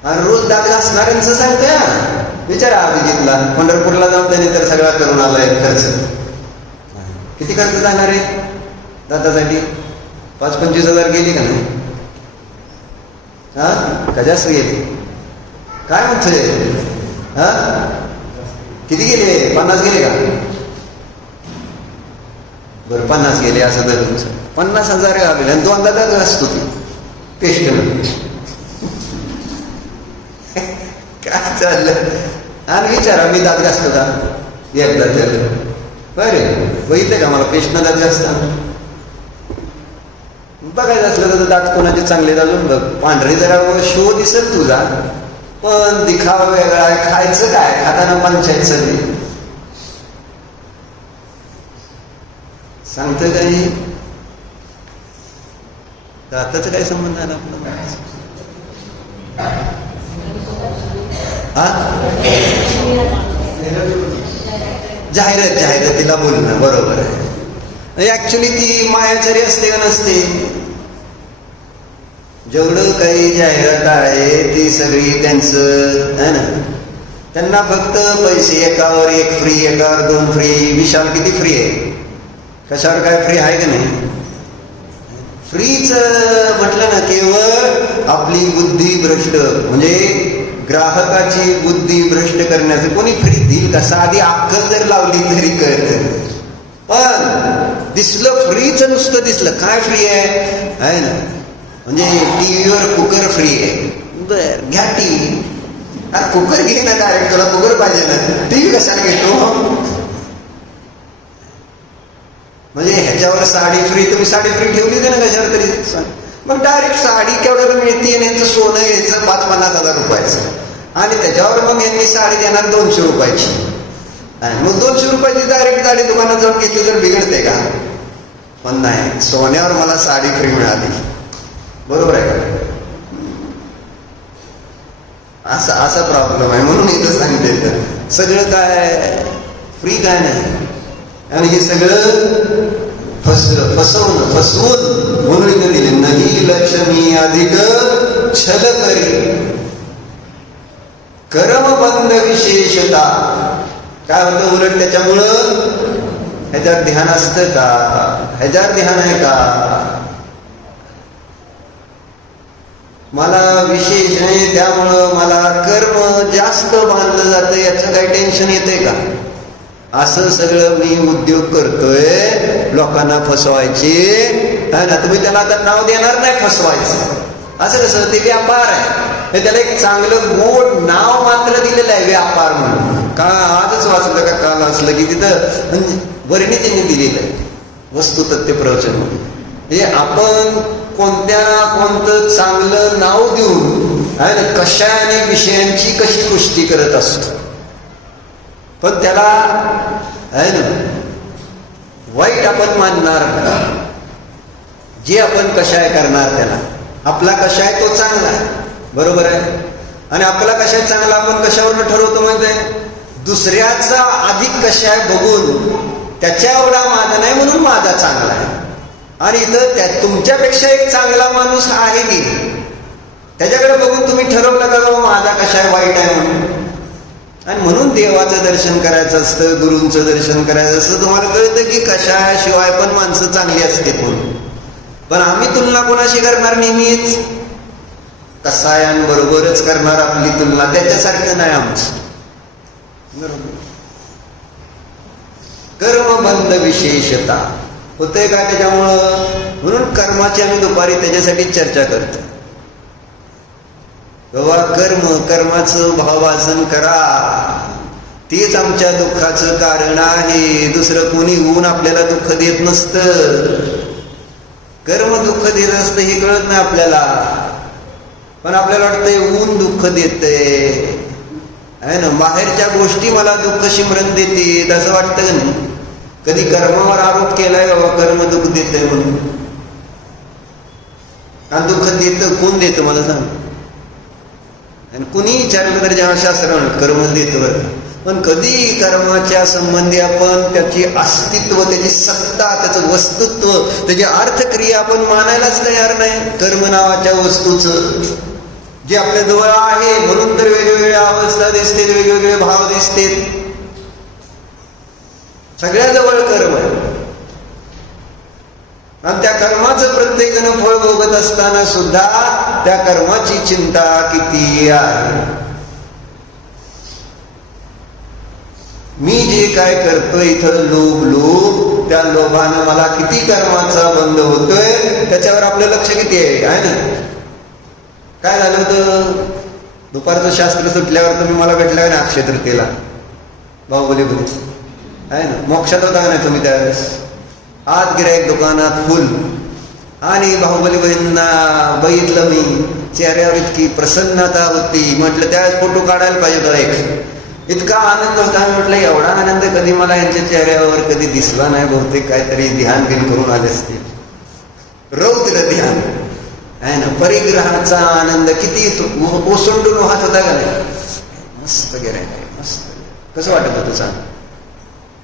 आणि रोज दात घासणाऱ्यांचं सांगतोय. विचारा अभिजितला, पंढरपूरला जाऊन त्याने तर सगळा करून आलाय खर्च. किती खर्च जाणार आहे दातासाठी? 5-25 हजार गेली का नाही? हा का जास्त गेली? काय म्हणतोय? हा किती गेले? 50 गेले का? बरं 50 गेले असं तर 50,000 गावले आणि 2दा दात घासतो ती पेस्ट. काय चाललं? आणि विचारा मी दात घासतो का? एकदा झालं बरं बघितलं का मला पेशंट दात घासता? बघायचं असलं तर दात कोणाचे चांगले अजून बघ. पांढरे जरा शो दिसत तुझा, पण दिखावा वेगळा आहे. खायचं काय? खाताना पंचायत सगळी सांगतं काही दाताचा काय संबंध आहे आपला? जाहिरातीला बोलणं बरोबर आहे. ऍक्च्युली ती मायाचारी असते का नसते? जेवढं काही जाहिरात आहे ती सगळी त्यांचं है ना. त्यांना फक्त पैसे, एकावर एक फ्री, एकावर 2 फ्री. विशाल किती फ्री आहे? कशावर काय फ्री आहे का नाही? फ्रीच म्हटलं ना, केवळ आपली बुद्धी भ्रष्ट, म्हणजे ग्राहकाची बुद्धी भ्रष्ट करण्याचं. कोणी फ्री देईल का? साधी अक्कल जर लावली तरी कळत. पण दिसलं फ्रीच, नुसतं दिसलं काय फ्री आहे ना. म्हणजे टीव्हीवर कुकर फ्री आहे, बर घ्या टीव्ही. कुकर घे ना, डायरेक्ट तुला कुकर पाहिजे ना, टीव्ही कशाला घेतो? म्हणजे ह्याच्यावर साडी फ्री, तुम्ही साडी फ्री ठेवली ना कशावर तरी. मग डायरेक्ट साडी केवढ्याला मिळते आणि यांचं सोनं घ्यायचं 50-50 रुपयाचं आणि त्याच्यावर मग यांनी साडी देणार 200 रुपयाची. मग 200 रुपयाची डायरेक्ट साडी दुकानात जाऊन घेतली तर बिघडते का? पण नाही, सोन्यावर मला साडी फ्री मिळाली. बरोबर आहे का? असा प्रॉब्लेम आहे. म्हणून इथं सांगते सगळं काय फ्री काय नाही. आणि हे सगळं फसवून म्हणून इथं दिले, नाही लक्ष्मी अधिक छल करी कर्मबंध विशेषता. काय होतं उलट त्याच्यामुळं? ह्याच्यात ध्यान असतं का? ह्याच्यात ध्यान आहे का? मला विशेष नाही त्यामुळं मला कर्म जास्त बांधलं जातं, याचं काही टेन्शन येतंय का? असं सगळं मी उद्योग करतोय लोकांना फसवायचे ना. तुम्ही त्याला आता नाव देणार नाही फसवायचं. असं कसं? ते व्यापार आहे. त्याला एक चांगलं गोड नाव मात्र दिलेलं आहे, व्यापार म्हणून. का आजच वाचलं का काल वाचलं की तिथं वर्णी त्यांनी दिलेलं आहे, वस्तुतथ्य प्रवचन म्हणून. हे आपण कोणतं चांगलं नाव देऊन आहे ना कशा आणि विषयांची कशी पुष्टी करत असतो. पण त्याला आहे ना वाईट आपण मानणार, जे आपण कशाय करणार त्याला. आपला कशाय तो चांगला आहे, बरोबर आहे. आणि आपला कशाय चांगला आपण कशावरनं ठरवतो माहिती आहे? दुसऱ्याचा अधिक कशाय बघून त्याच्या एवढा माझा नाही म्हणून माझा चांगला आहे. आणि इथं तुमच्यापेक्षा एक चांगला माणूस आहे की त्याच्याकडे बघून तुम्ही ठरवलं का बाबा माझा कशाय वाईट आहे म्हणून. आणि म्हणून देवाचं दर्शन करायचं असतं, गुरूंचं दर्शन करायचं असतं. तुम्हाला कळतं की कशाशिवाय पण माणसं चांगली असते म्हणून. पण आम्ही तुलना कोणाशी करणार? नेहमीच कसायांबरोबरच करणार आपली तुलना, त्याच्यासारखं नाही आमचं. बरोबर. कर्मबंध विशेषता होतंय का त्याच्यामुळं? म्हणून कर्माची आम्ही दुपारी त्याच्यासाठी चर्चा करतो. बाबा कर्माचं भावासन करा, तेच आमच्या दुःखाचं कारण आहे. दुसरं कोणी ऊन आपल्याला दुःख देत नसतं. कर्म दुःख देत असतं हे कळत नाही आपल्याला. पण आपल्याला वाटतंय ऊन दुःख देतंय आहे ना. बाहेरच्या गोष्टी मला दुःख शिमरण देते असं वाटतं का नाही? कधी कर्मावर आरोप केलाय बाबा कर्म दुःख देतंय म्हणून? आणि दुःख देतं कोण देतं मला सांग? आणि कुणी विचारलं तर जेव्हा शास्त्र कर्म देतं. पण कधी कर्माच्या संबंधी आपण त्याची अस्तित्व, त्याची सत्ता, त्याचं वस्तुत्व, त्याची अर्थक्रिया आपण मानायलाच तयार नाही. कर्म नावाच्या वस्तूचं जे आपल्या जवळ आहे म्हणून तर वेगवेगळ्या अवस्था दिसते, वेगवेगळे भाव दिसते. सगळ्याजवळ कर्म आहे. आणि त्या कर्माचं प्रत्येक जण फळ भोगत असताना सुद्धा त्या कर्माची चिंता किती आहे. मी जे काय करतोय इथं लोभ, त्या लोभानं मला किती कर्माचा बंध होतोय त्याच्यावर आपलं लक्ष किती आहे ना. काय झालं होतं दुपारचं शास्त्र सुटल्यावर तुम्ही मला भेटला ना अक्षय तृतीयेला बाहुबली आहे ना. मोक्षात होता का नाही तुम्ही त्यावेळेस? आत गिराईक दुकानात फुल आणि बाहुबली बहिणींना बघितलं मी, चेहऱ्यावर इतकी प्रसन्नता होती. म्हटलं त्यावेळेस फोटो काढायला पाहिजे होता एक. इतका आनंद होता. म्हटलं एवढा आनंद कधी मला यांच्या चेहऱ्यावर कधी दिसला नाही. बहुतेक काहीतरी ध्यान बिन करून आले असतील. रौद्र ध्यान आहे ना. परिग्रहाचा आनंद किती ओसंडून वाहत होता का नाही. मस्त गेलाय, मस्त. कसं वाटत होतं सांग.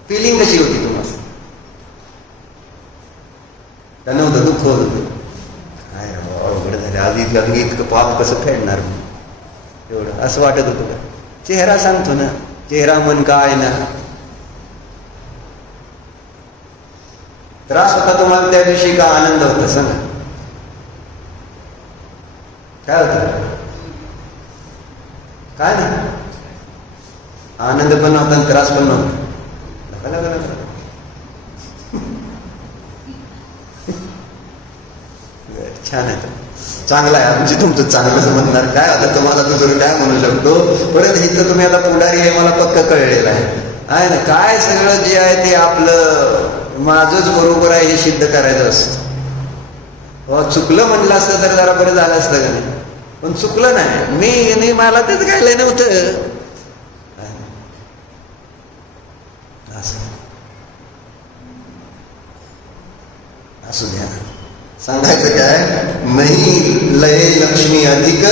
फिलिंग कशी होती तुम्हाला. का नव्हतं, दुःख होत होतं. काय अवघड झालं आज इतकं पाप कसं फेडणार एवढं असं वाटत होतं का. चेहरा सांगतो ना. चेहरा मन का आहे ना. त्रास होता तुम्हाला त्या दिवशी का आनंद होता सांगा. काय होत. काय नाही. आनंद पण नव्हता, त्रास पण नव्हता. छान आहे. चांगला आहे. म्हणजे तुमचं चांगलंच म्हणणार. काय आता तुम्हाला दुसरं काय म्हणू शकतो. परत इथं तुम्ही आता पुढारी आहे मला पक्क कळलेलं आहे ना. काय सगळं जे आहे ते आपलं माझंच बरोबर आहे हे सिद्ध करायचं असतं. चुकलं म्हणलं असतं तर जरा बरं झालं असतं का नाही. पण चुकलं नाही. मी मला तेच घ्यायला नव्हतं. असू द्या. सांगायचं काय. नाही लय लक्ष्मी अधिक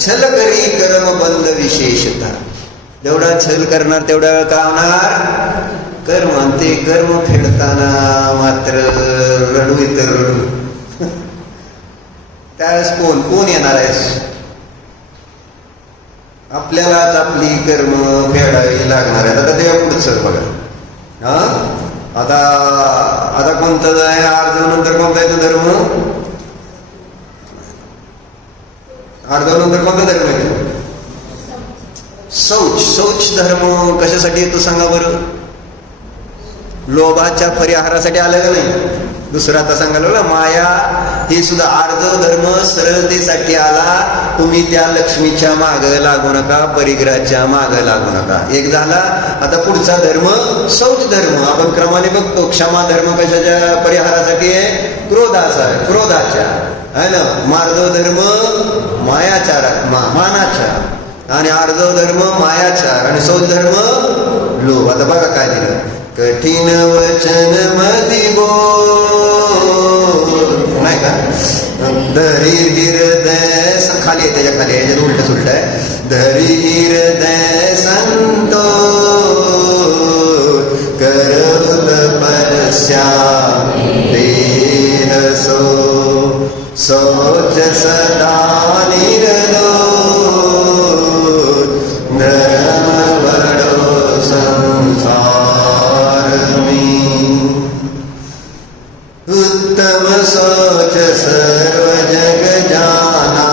छल करी कर्म बंद विशेषता. जेवढा छल करणार तेवढा वेळ का होणार कर्म. ते कर्म फेडताना मात्र रडू इतर रडू. त्यावेळेस कोण येणार आहे. आपल्यालाच आपली कर्म फेडावी लागणार आहे. आता तेव्हा पुढचं बघा. आता कोणतं आहे. आर्धव कोणता आहे तो धर्म. आर्धव कोणता धर्म आहे. शौच धर्म कशासाठी येतो सांगा बरं. लोभाच्या परिहारासाठी आलं का नाही. दुसरा आता सांगायला माया हे सुद्धा आर्धव धर्म सरळतेसाठी आला. तुम्ही त्या लक्ष्मीच्या माग लागू नका, परिग्रहाच्या माग लागू नका. एक झाला. आता पुढचा धर्म शौच धर्म. आपण क्रमाने बघतो. क्षमा धर्म कशाच्या परिहारासाठी आहे. क्रोधाच्या आहे ना. मार्दव धर्म मायाचार मानाच्या. आणि आर्धव धर्म मायाचार. आणि शौच धर्म लोभ. आता बघा काय दिलं. कठीण वचन मधी बोल नाही का. धरी हृदय खाली आहे. त्याच्या खाली आहे. उलट सुलट आहे. धरी हृदय संतो करत परस्या देह सोच सदा निर्दो धर्म बडो संसार. उत्तम सोच सर्व जग जाना.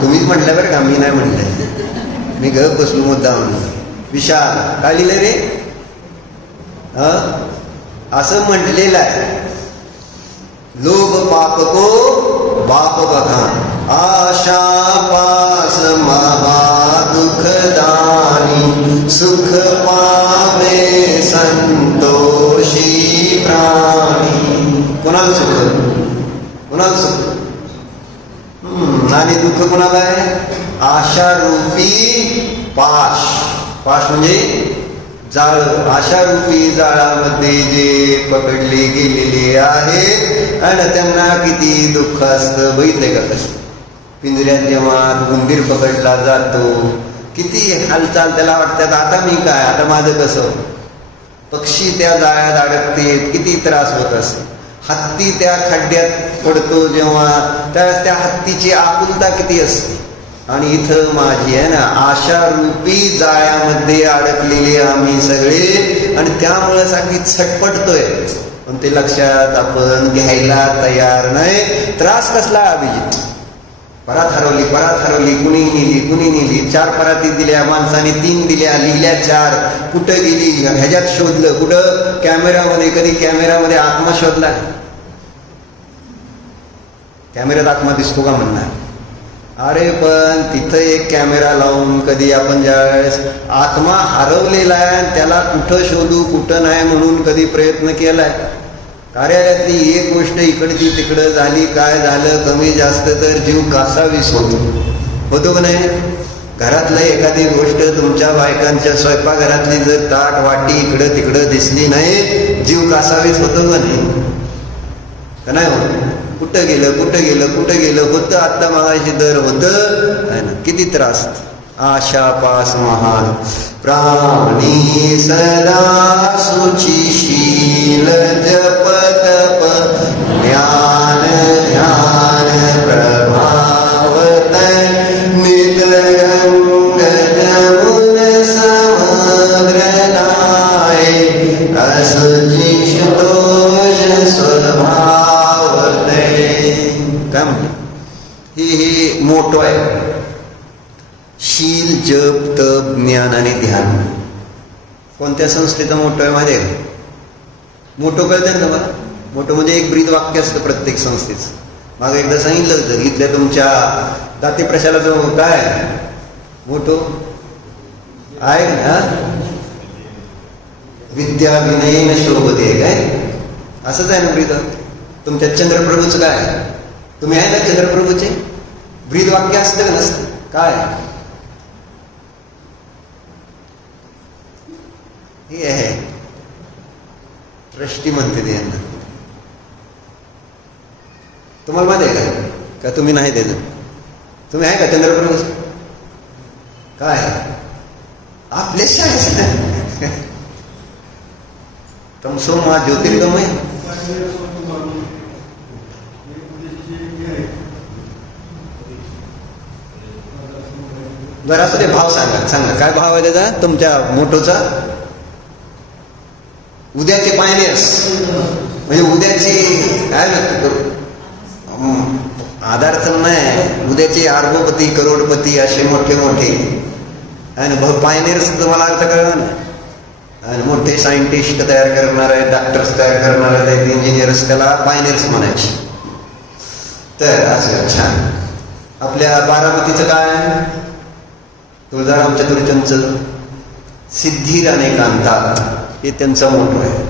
तुम्हीच म्हटलं बरं का. मी नाही म्हटलं. मी गप बसलो मुद्दा म्हणून. विशाल काय लिहिलं रे. असं म्हटलेलं आहे. लोभ पाप को बाप बघा. आशा पास महा दुखदानी सुख पावे संतोषी प्राणी. कोणाला सुख. कोणाला सुख. आणि दुःख कोणाला आहे. आशा रूपी पाश. पाश म्हणजे जाळ. आशा रूपी जाळामध्ये जे पकडले गेलेले आहे आणि त्यांना किती दुःख असतं. बघितलंय का कसं. पिंजऱ्यात जेव्हा उंदीर पकडला जातो किती हालचाल त्याला वाटतात. आता मी काय. आता माझं कसं. पक्षी त्या जाळ्यात अडकते किती त्रास होत असे. हत्ती त्या खड्ड्यात पडतो जेव्हा त्यावेळेस त्या हत्तीची आकुलता किती असते. आणि इथं माझी आहे ना आशा रूपी जाळ्यामध्ये अडकलेले आम्ही सगळे. आणि त्यामुळे सारखी छटपटतोय. पण ते लक्षात आपण घ्यायला तयार नाही. त्रास कसला अभिजित. परात हरवली. कुणी नेली. 4 पराती दिल्या माणसाने. 3 दिल्या. लिहिल्या 4. कुठं गेली ह्याच्यात शोधलं. कुठं कॅमेरामध्ये. कधी कॅमेरामध्ये आत्मा शोधला. कॅमेऱ्यात आत्मा दिसतो का म्हणणार. अरे पण तिथं एक कॅमेरा लावून कधी आपण ज्यावेळेस आत्मा हरवलेला आहे त्याला कुठं शोधू कुठं नाही म्हणून कधी प्रयत्न केलाय. कार्यालयातली एक गोष्ट इकडची तिकडं झाली, काय झालं, कमी जास्त तर जीव कासावीस होतो का नाही? घरातलं एखादी गोष्ट तुमच्या बायकांच्या स्वयंपाकघरातली जर ताट वाटी इकडं तिकडं दिसली नाही, जीव कासावीस होतो का नाही? का नाही होत? कुठं गेलं होतं आत्ता मागाशी दर होतं. किती त्रास. आशा पास महान प्राणी सदा सुचिशील जप तप ज्ञान ध्यान प्रभावत नितरंग जमुन समुद्र नाय असुचि दोष स्वभावत. काय म्हणते ही मोठो आहे. शील जप तप ज्ञान आणि ध्यान कोणत्या संस्थेचं मोठं आहे माहिती आहे का? मोठं कळतं ना तुम्हाला? मोठं म्हणजे एक ब्रीद वाक्य असतं प्रत्येक संस्थेचं. मागे एकदा सांगितलं होतं इथल्या तुमच्या दाती प्रशालाचं काय मोठो आहे ना, विद्या विनयन शोभते. काय असंच आहे ना ब्रीद? तुमच्या चंद्रप्रभूचं काय? तुम्ही आहे ना चंद्रप्रभूचे? ब्रीद वाक्य असतं का नसतं? काय हे आहे? ट्रस्टी म्हणते ते यांना. तुम्हाला माहिती आहे का तुम्ही नाही त्याचं? तुम्ही आहे का चंद्रप्रभू? काय आपल्या शाळेत तमसो मा ज्योतिर्गमय. बरं असं ते भाव सांगा काय भाव आहे त्याचा तुमच्या मोठोचा? उद्याचे पायनियर्स म्हणजे उद्याचे काय नक्की करू आधार तर नाही, उद्याचे अर्बोपती करोडपती असे मोठे आणि पायनियर्स तुम्हाला अर्थ कळणार नाही. आणि मोठे सायंटिस्ट तयार करणारे, डॉक्टर्स तयार करणारे, इंजिनियर्स त्याला पायनियर्स म्हणायचे. तर असं छान. आपल्या बारामतीचं काय? तुळजाराम चतुर्थीचं सिद्धी अनेकांता हे त्यांचा मोठं आहे.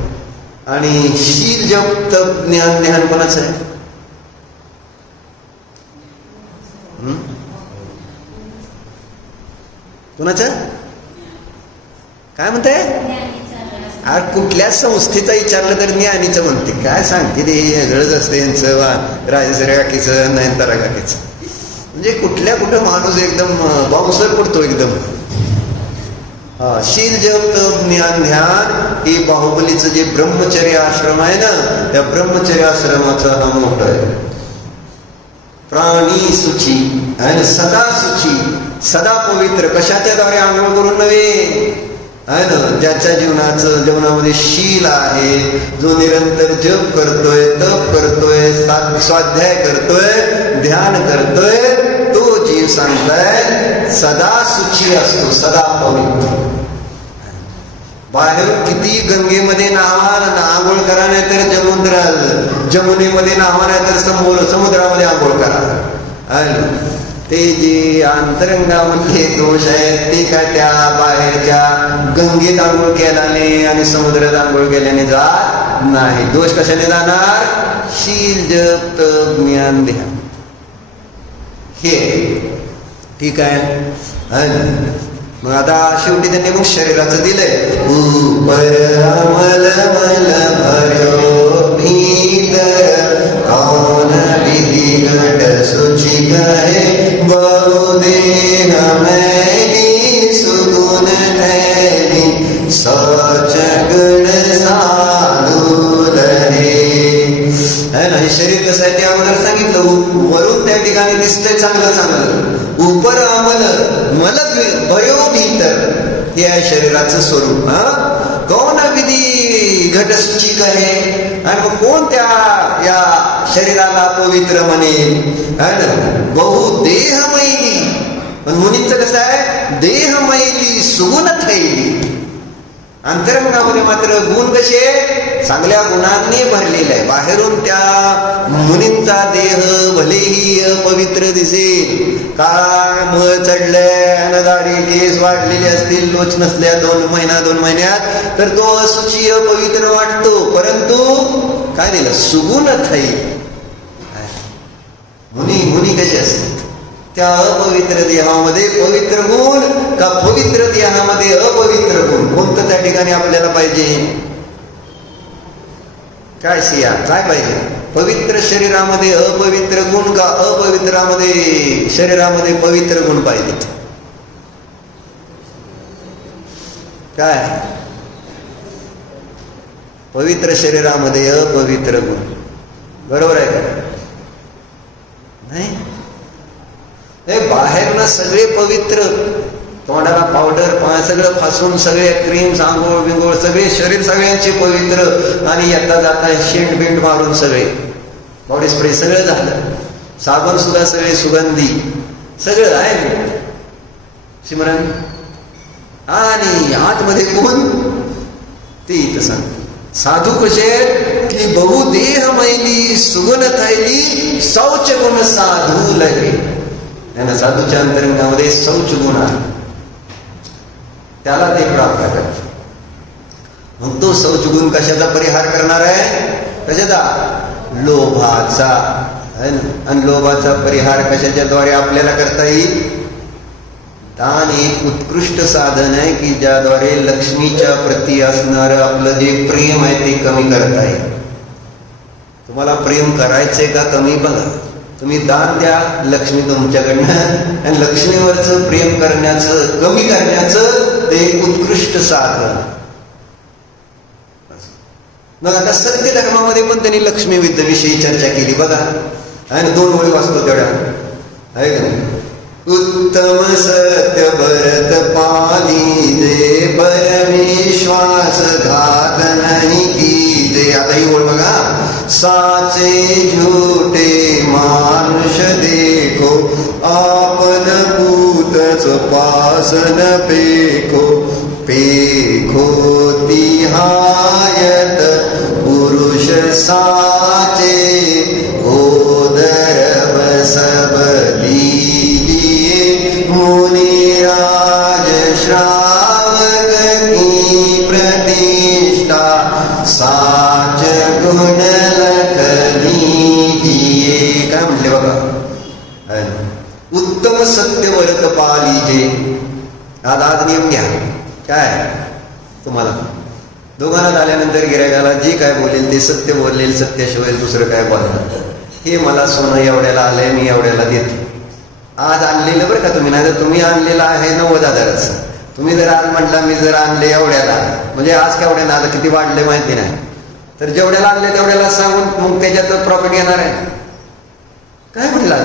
आणि शील जप तप ज्ञान ध्यान कोणाचं आहे? कोणाचं? काय म्हणताय? कुठल्या संस्थेचा विचारलं तर ज्ञानीचं म्हणते. काय सांगते ते गरज असते यांचं राजेश्वरी काकीचं नयनतारा काकीचं. म्हणजे कुठं माणूस एकदम बाउन्सर पडतो एकदम. शील जप तप ज्ञान ध्यान हे बाहुबलीचं जे ब्रह्मचर्य आश्रम आहे ना, त्या ब्रह्मचर्य आश्रमाचा हा मोठा आहे. प्राणी सुची आणि सदा सुची, सदा पवित्र. कशाच्या द्वारे आंघोळ करून नव्हे आहे ना, ज्याच्या जीवनामध्ये शील आहे, जो निरंतर जप करतोय, तप करतोय, स्वाध्याय करतोय, ध्यान करतोय, तो जीव सांगताय सदा सुची असतो, सदा पवित्र. बाहेर किती गंगेमध्ये आंघोळ करा, नाही तर जमुनेमध्ये नावा, नाही तर समुद्रामध्ये आंघोळ करा. ते जे अंतरंगामध्ये दोष आहेत ते काय त्या बाहेरच्या गंगेत आंघोळ केल्याने आणि समुद्रात आंघोळ केल्याने जात नाही. दोष कशाने जाणार? शील जप तप ज्ञान ध्यान हे. ठीक आहे. मग आता शेवटी त्यांनी मग शरीराचं दिलंय. ऊपर अमल मल भर्यो भीतर कौन विधि घट सुचि गए बहुदेह मैली सुगुण ठहरी सोच गुण साधूल है ना. हे शरीर कसं आहे ते अगोदर सांगितलं. वरून त्या ठिकाणी दिसतंय चांगलं. उपर अमल मल भयो भीतर हे आहे शरीराचं स्वरूप. कौन विधी घट सुची कहे. आणि मग कोण त्या या शरीराला पवित्र म्हणेल? बहु देह मैली. पण मुनींचं कसं आहे? देह मैली सुगुण थैली. अंतरंगामध्ये मात्र गुण कसे चांगल्या गुणांनी भरलेले आहे. बाहेरून त्या मुनींचा देह भलेही अपवित्र दिसेल, काळा मळ चढलाय, दाढी केस वाढलेले असतील, लोच नसल्या 2 महिन्यात, तर तो अशुची अपवित्र वाटतो. परंतु काय दिलं सुगुण थई. मुनी कसे असतात त्या अपवित्र देहामध्ये पवित्र गुण का पवित्र देहामध्ये अपवित्र गुण, कोणतं त्या ठिकाणी आपल्याला पाहिजे? काय सिया काय पाहिजे? पवित्र शरीरामध्ये अपवित्र गुण का अपवित्रामध्ये शरीरामध्ये पवित्र गुण पाहिजे? काय? पवित्र शरीरामध्ये अपवित्र गुण, बरोबर आहे का? नाही, हे बाहेरनं सगळे पवित्र, तोंडाला पावडर सगळं फासून, सगळे क्रीम आंघोळ बिंगोळ सगळे शरीर सगळ्यांचे पवित्र, आणि येता जाता शेंट बिंट मारून सगळे बॉडी स्प्रे सगळं झालं, साबण सुद्धा सगळे सुगंधी सगळं आहे सिमरन. आणि आतमध्ये कोण ते इथं सांग. साधू कसे की बहुदेह मैली सुगुण थैली शौच गुण साधू लगे. साधूच्या अंतरंगामध्ये शौच गुण आहे, त्याला ते प्राप्त करतात. मग तो शौच गुण कशाचा परिहार करणार आहे? कशाचा? लोभाचा. आणि लोभाचा परिहार कशाच्या द्वारे आपल्याला करता येईल? दान एक उत्कृष्ट साधन आहे की ज्याद्वारे लक्ष्मीच्या प्रती असणारं आपलं जे प्रेम आहे ते कमी करता येईल. तुम्हाला प्रेम करायचंय का कमी? बघा, तुम्ही दान द्या, लक्ष्मी तुमच्याकडनं, आणि लक्ष्मीवरचं प्रेम करण्याचं कमी करण्याचं ते एक उत्कृष्ट साधन. मग आता सत्य धर्मामध्ये पण त्यांनी लक्ष्मी विषयी चर्चा केली बघा, आणि 2 ओळी वाचतो तेवढ्या आहे का? उत्तम सत्य भरत पालीजे, परमेश्वास घात नहीं कीजे. आता ही ओळ बघा. साचे झूठे मानुष देखो, आपन पूतच पासन पेखो. पेखो तिहायत पुरुष साचे, ओदर सब मुनिराज श्रावक की प्रतिष्ठा, साच गुण लखनी दिये. काय म्हटले बघा? उत्तम सत्य व्रत पालीजे. आज नियम घ्या. काय तुम्हाला दुकानात आल्यानंतर गिरायकाला जे काय बोलेल ते सत्य बोलेल, सत्याशिवाय दुसरं काय बोलणार. हे मला सोनं एवढ्याला आलंय, मी एवढ्याला देतो. आज आणलेलं बरं का तुम्ही, नाही तर तुम्ही आणलेलं आहे 90,000च. तुम्ही जर आज म्हटला मी जर आणले एवढ्याला, म्हणजे आज केवढ्यानं आता किती वाढले माहिती नाही, तर जेवढ्याला आणले तेवढ्याला सांगून मग त्याच्यात प्रॉफिट येणार आहे. काय म्हणला?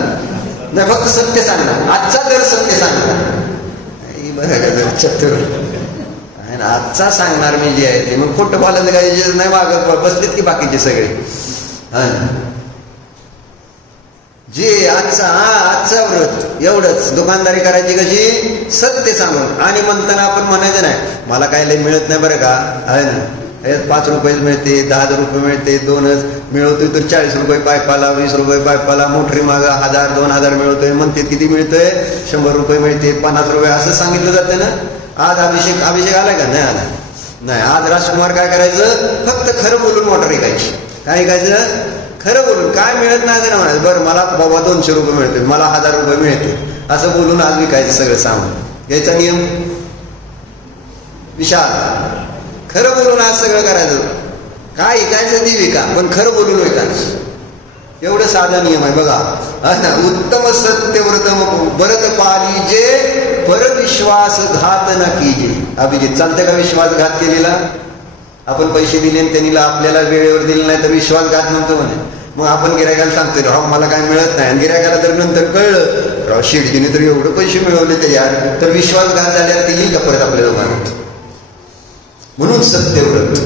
नाही, फक्त सत्य सांगणार. आजचा दर सत्य सांगणार. बरं का? जर चतुर आजचा सांगणार मी जे आहे ते. मग खोटं बोलायचं काय नाही, मागं बसलेत की बाकीचे सगळे. जे आजचा व्रत एवढंच. दुकानदारी करायची कशी? सत्य सांगून. आणि म्हणताना आपण म्हणायचं नाही मला काय लय मिळत नाही बरं का, आहे ना, 5 रुपये मिळते, 10,000 रुपये मिळते, 2च मिळवतोय तर 40 रुपये पायपाला, 20 रुपये पायपाला, मोटरी माग 1000 2,000 मिळवतोय. म्हणते किती मिळतोय? 100 रुपये मिळते, 50 रुपये असं सांगितलं जातं ना. आज अभिषेक आलाय का? नाही आला. नाही, आज राजकुमार काय करायचं? फक्त खरं बोलून मोटर ऐकायची. काय ऐकायचं? खरं बोलून. काय मिळत नाही तर म्हणायचं बरं मला बाबा 200 रुपये मिळते, मला 1000 रुपये मिळते, असं बोलून आज विकायचं सगळं सामान. याचा नियम विशाल. खरं बोलून आज सगळं करायचं. काय ऐकायचं ती विका, पण खरं बोलून विकायचं. एवढं साधा नियम आहे बघा. उत्तम सत्य व्रत पालीजे, परविश्वास घात न कीजे. अभिजित चालते का विश्वासघात केलेला? आपण पैसे दिले आणि त्यांनी आपल्याला वेळेवर दिले नाही तर विश्वासघात नव्हतं म्हणे. मग आपण गिरायकाला सांगतोय राव मला काय मिळत नाही, आणि गिरायकाला तर नंतर कळलं राव शेठजीने तर एवढे पैसे मिळवले ते यार, तर विश्वासघात झाल्यावर ते येईल का परत आपल्या दुकानात? म्हणून सत्यव्रत.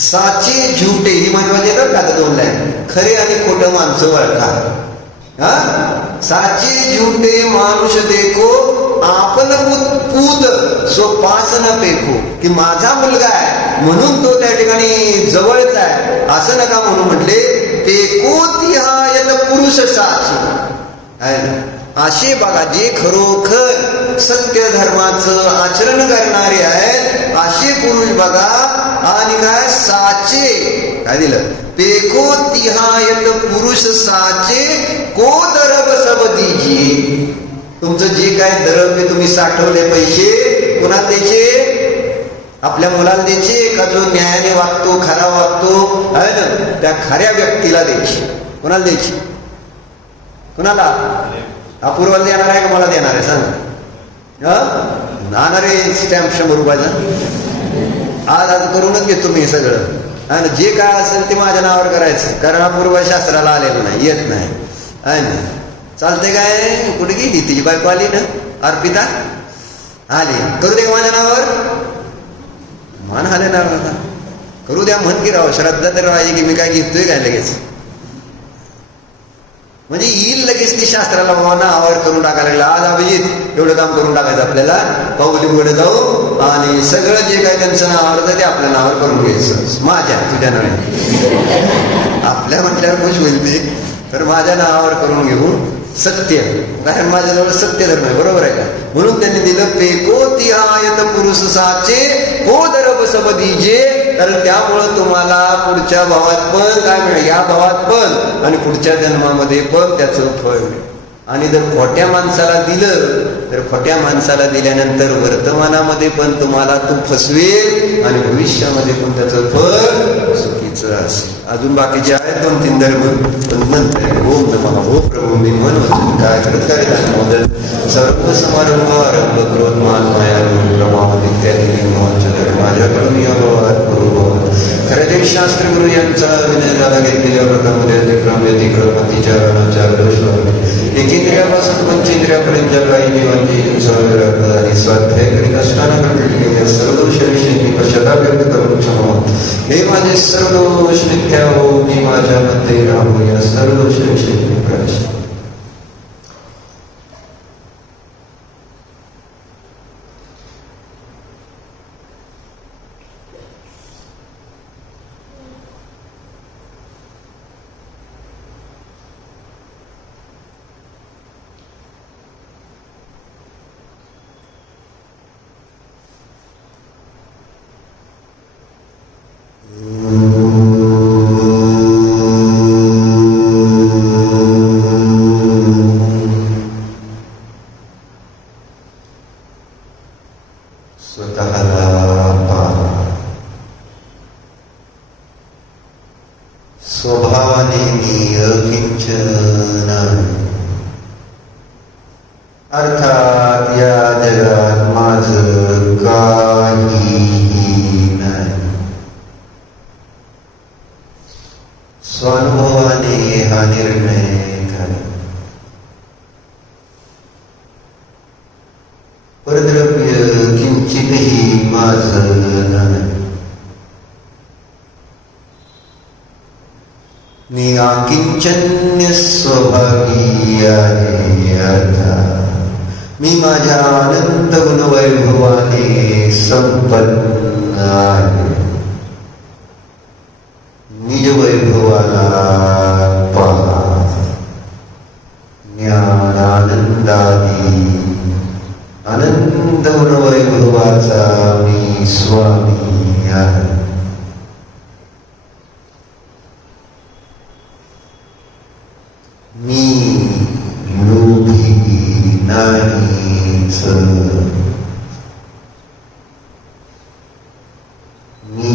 साचे झूठे ही महत्वाचे येतात का? 2 लाईन. खरे आणि खोटं माणसं वळखा. साचे झूठे मानुष देखो, आपन पूत पास न पेखो, की माझा मुलगा आहे म्हणून तो त्या ठिकाणी जवळचा आहे असं नका म्हणून म्हटले. पेको तिहायत पुरुष साची आहे ना. असे बघा जे खरोखर सत्य धर्माचं आचरण करणारे आहेत असे पुरुष बघा. आणि काय साचे काय दिलं, पेको तिहायत पुरुष साचे को दरब सब दीजिए. तुमचं जे काय दरब तुम्ही साठवले पैसे पुन्हा त्याचे आपल्या मुलाला द्यायचे का जो न्यायाने वागतो खरा वागतो आहे ना त्या खऱ्या व्यक्तीला द्यायची. कोणाला द्यायची? कुणाला? अपूर्वाला देणार आहे का मला देणार आहे सांग? आणणार आहे स्टॅम्प 100 रुपयाचा. आज करूनच घेतो मी सगळं. आणि जे काय असेल ते माझ्या नावावर करायचं, कारण अपूर्व शास्त्राला आलेलं नाही, येत नाही आहे ना. चालते काय? कुठे गेली तिची बायको? आली ना अर्पिता, आली. करू दे माझ्या नावावर? मान आले ना करू द्या म्हण की राव. श्रद्धा तर राहायची की मी काय घेतोय काय लगेच. म्हणजे येईल लगेच ती शास्त्राला बाबा नावावर करून टाकायला लागला. आज अभिजित एवढं काम करून टाकायचं आपल्याला, पाऊली पुढे जाऊ आणि सगळं जे काय त्यांचं नावावर आहे ते आपल्या नावावर करून घ्यायचं. माझ्या तुझ्या नावाने आपल्या म्हटल्यावर खुश होईल ते, तर माझ्या नावावर करून घेऊ सत्य, कारण माझ्याजवळ सत्य धर्म आहे. बरोबर आहे का? म्हणून त्यांनी दिलं पेको तिहायत पुरुष साचे को दरब सब दीजिए. कारण त्यामुळं तुम्हाला पुढच्या भावात पण काय मिळेल, या भावात पण आणि पुढच्या जन्मामध्ये पण त्याचं फळ मिळेल. आणि जर खोट्या माणसाला दिलं तर खोट्या माणसाला दिल्यानंतर वर्तमानामध्ये पण तुम्हाला तो फसवेल आणि भविष्यामध्ये पण त्याचं फळ चुकीचं असेल. अजून बाकीचे आहेत 2-3 धर्म, पण नंतर ओम नमः हो प्रभू मी मन वचन काय करत काय मदत सर्व समारंभ आरंभ क्रोध मान माया प्रमाण इत्यादी माझ्याकडून या भावात करू. खरे शास्त्र गुरु यांचा विनय झाला घेतलेल्या व्रतामध्ये अतिक्रम अतिचारणाचार दोष एकेंद्रियापासून पंचेंद्रियापर्यंत ज्या काही जीवांची आणि स्वाध्याय करीत असताना घडलेल्या सर्व दोषांविषयी पश्चाताप व्यक्त करून क्षमा. हे माझे सर्व दोष मिथ्या हो, मी माझ्यामध्ये राहू. या सर्व दोषांविषयी प्रार्थना. स्वभावाने मी अकिंचन आहे. अर्थात या जगात माझं काहीही नाही. स्वानुभवाने हा निर्णय झाला. परद्रव्य किंचितही माझं नाही. मी आकिंचन्य स्वभावी आहे. अर्थात मी माझ्या अनंत गुणवैभवाने संपन्न आहे. निज वैभवाला पहा. ज्ञान आनंदाने अनंत गुणवैभवाचा मी स्वामी आहे. मी लोभी नाहीच. मी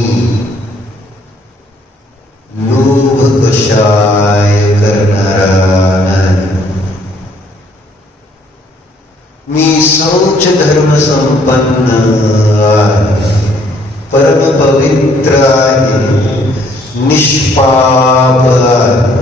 लोभ कषाय करणारा नाही. मी शौच धर्म संपन्न आहे. परम पवित्र आहे. निष्पाप आहे.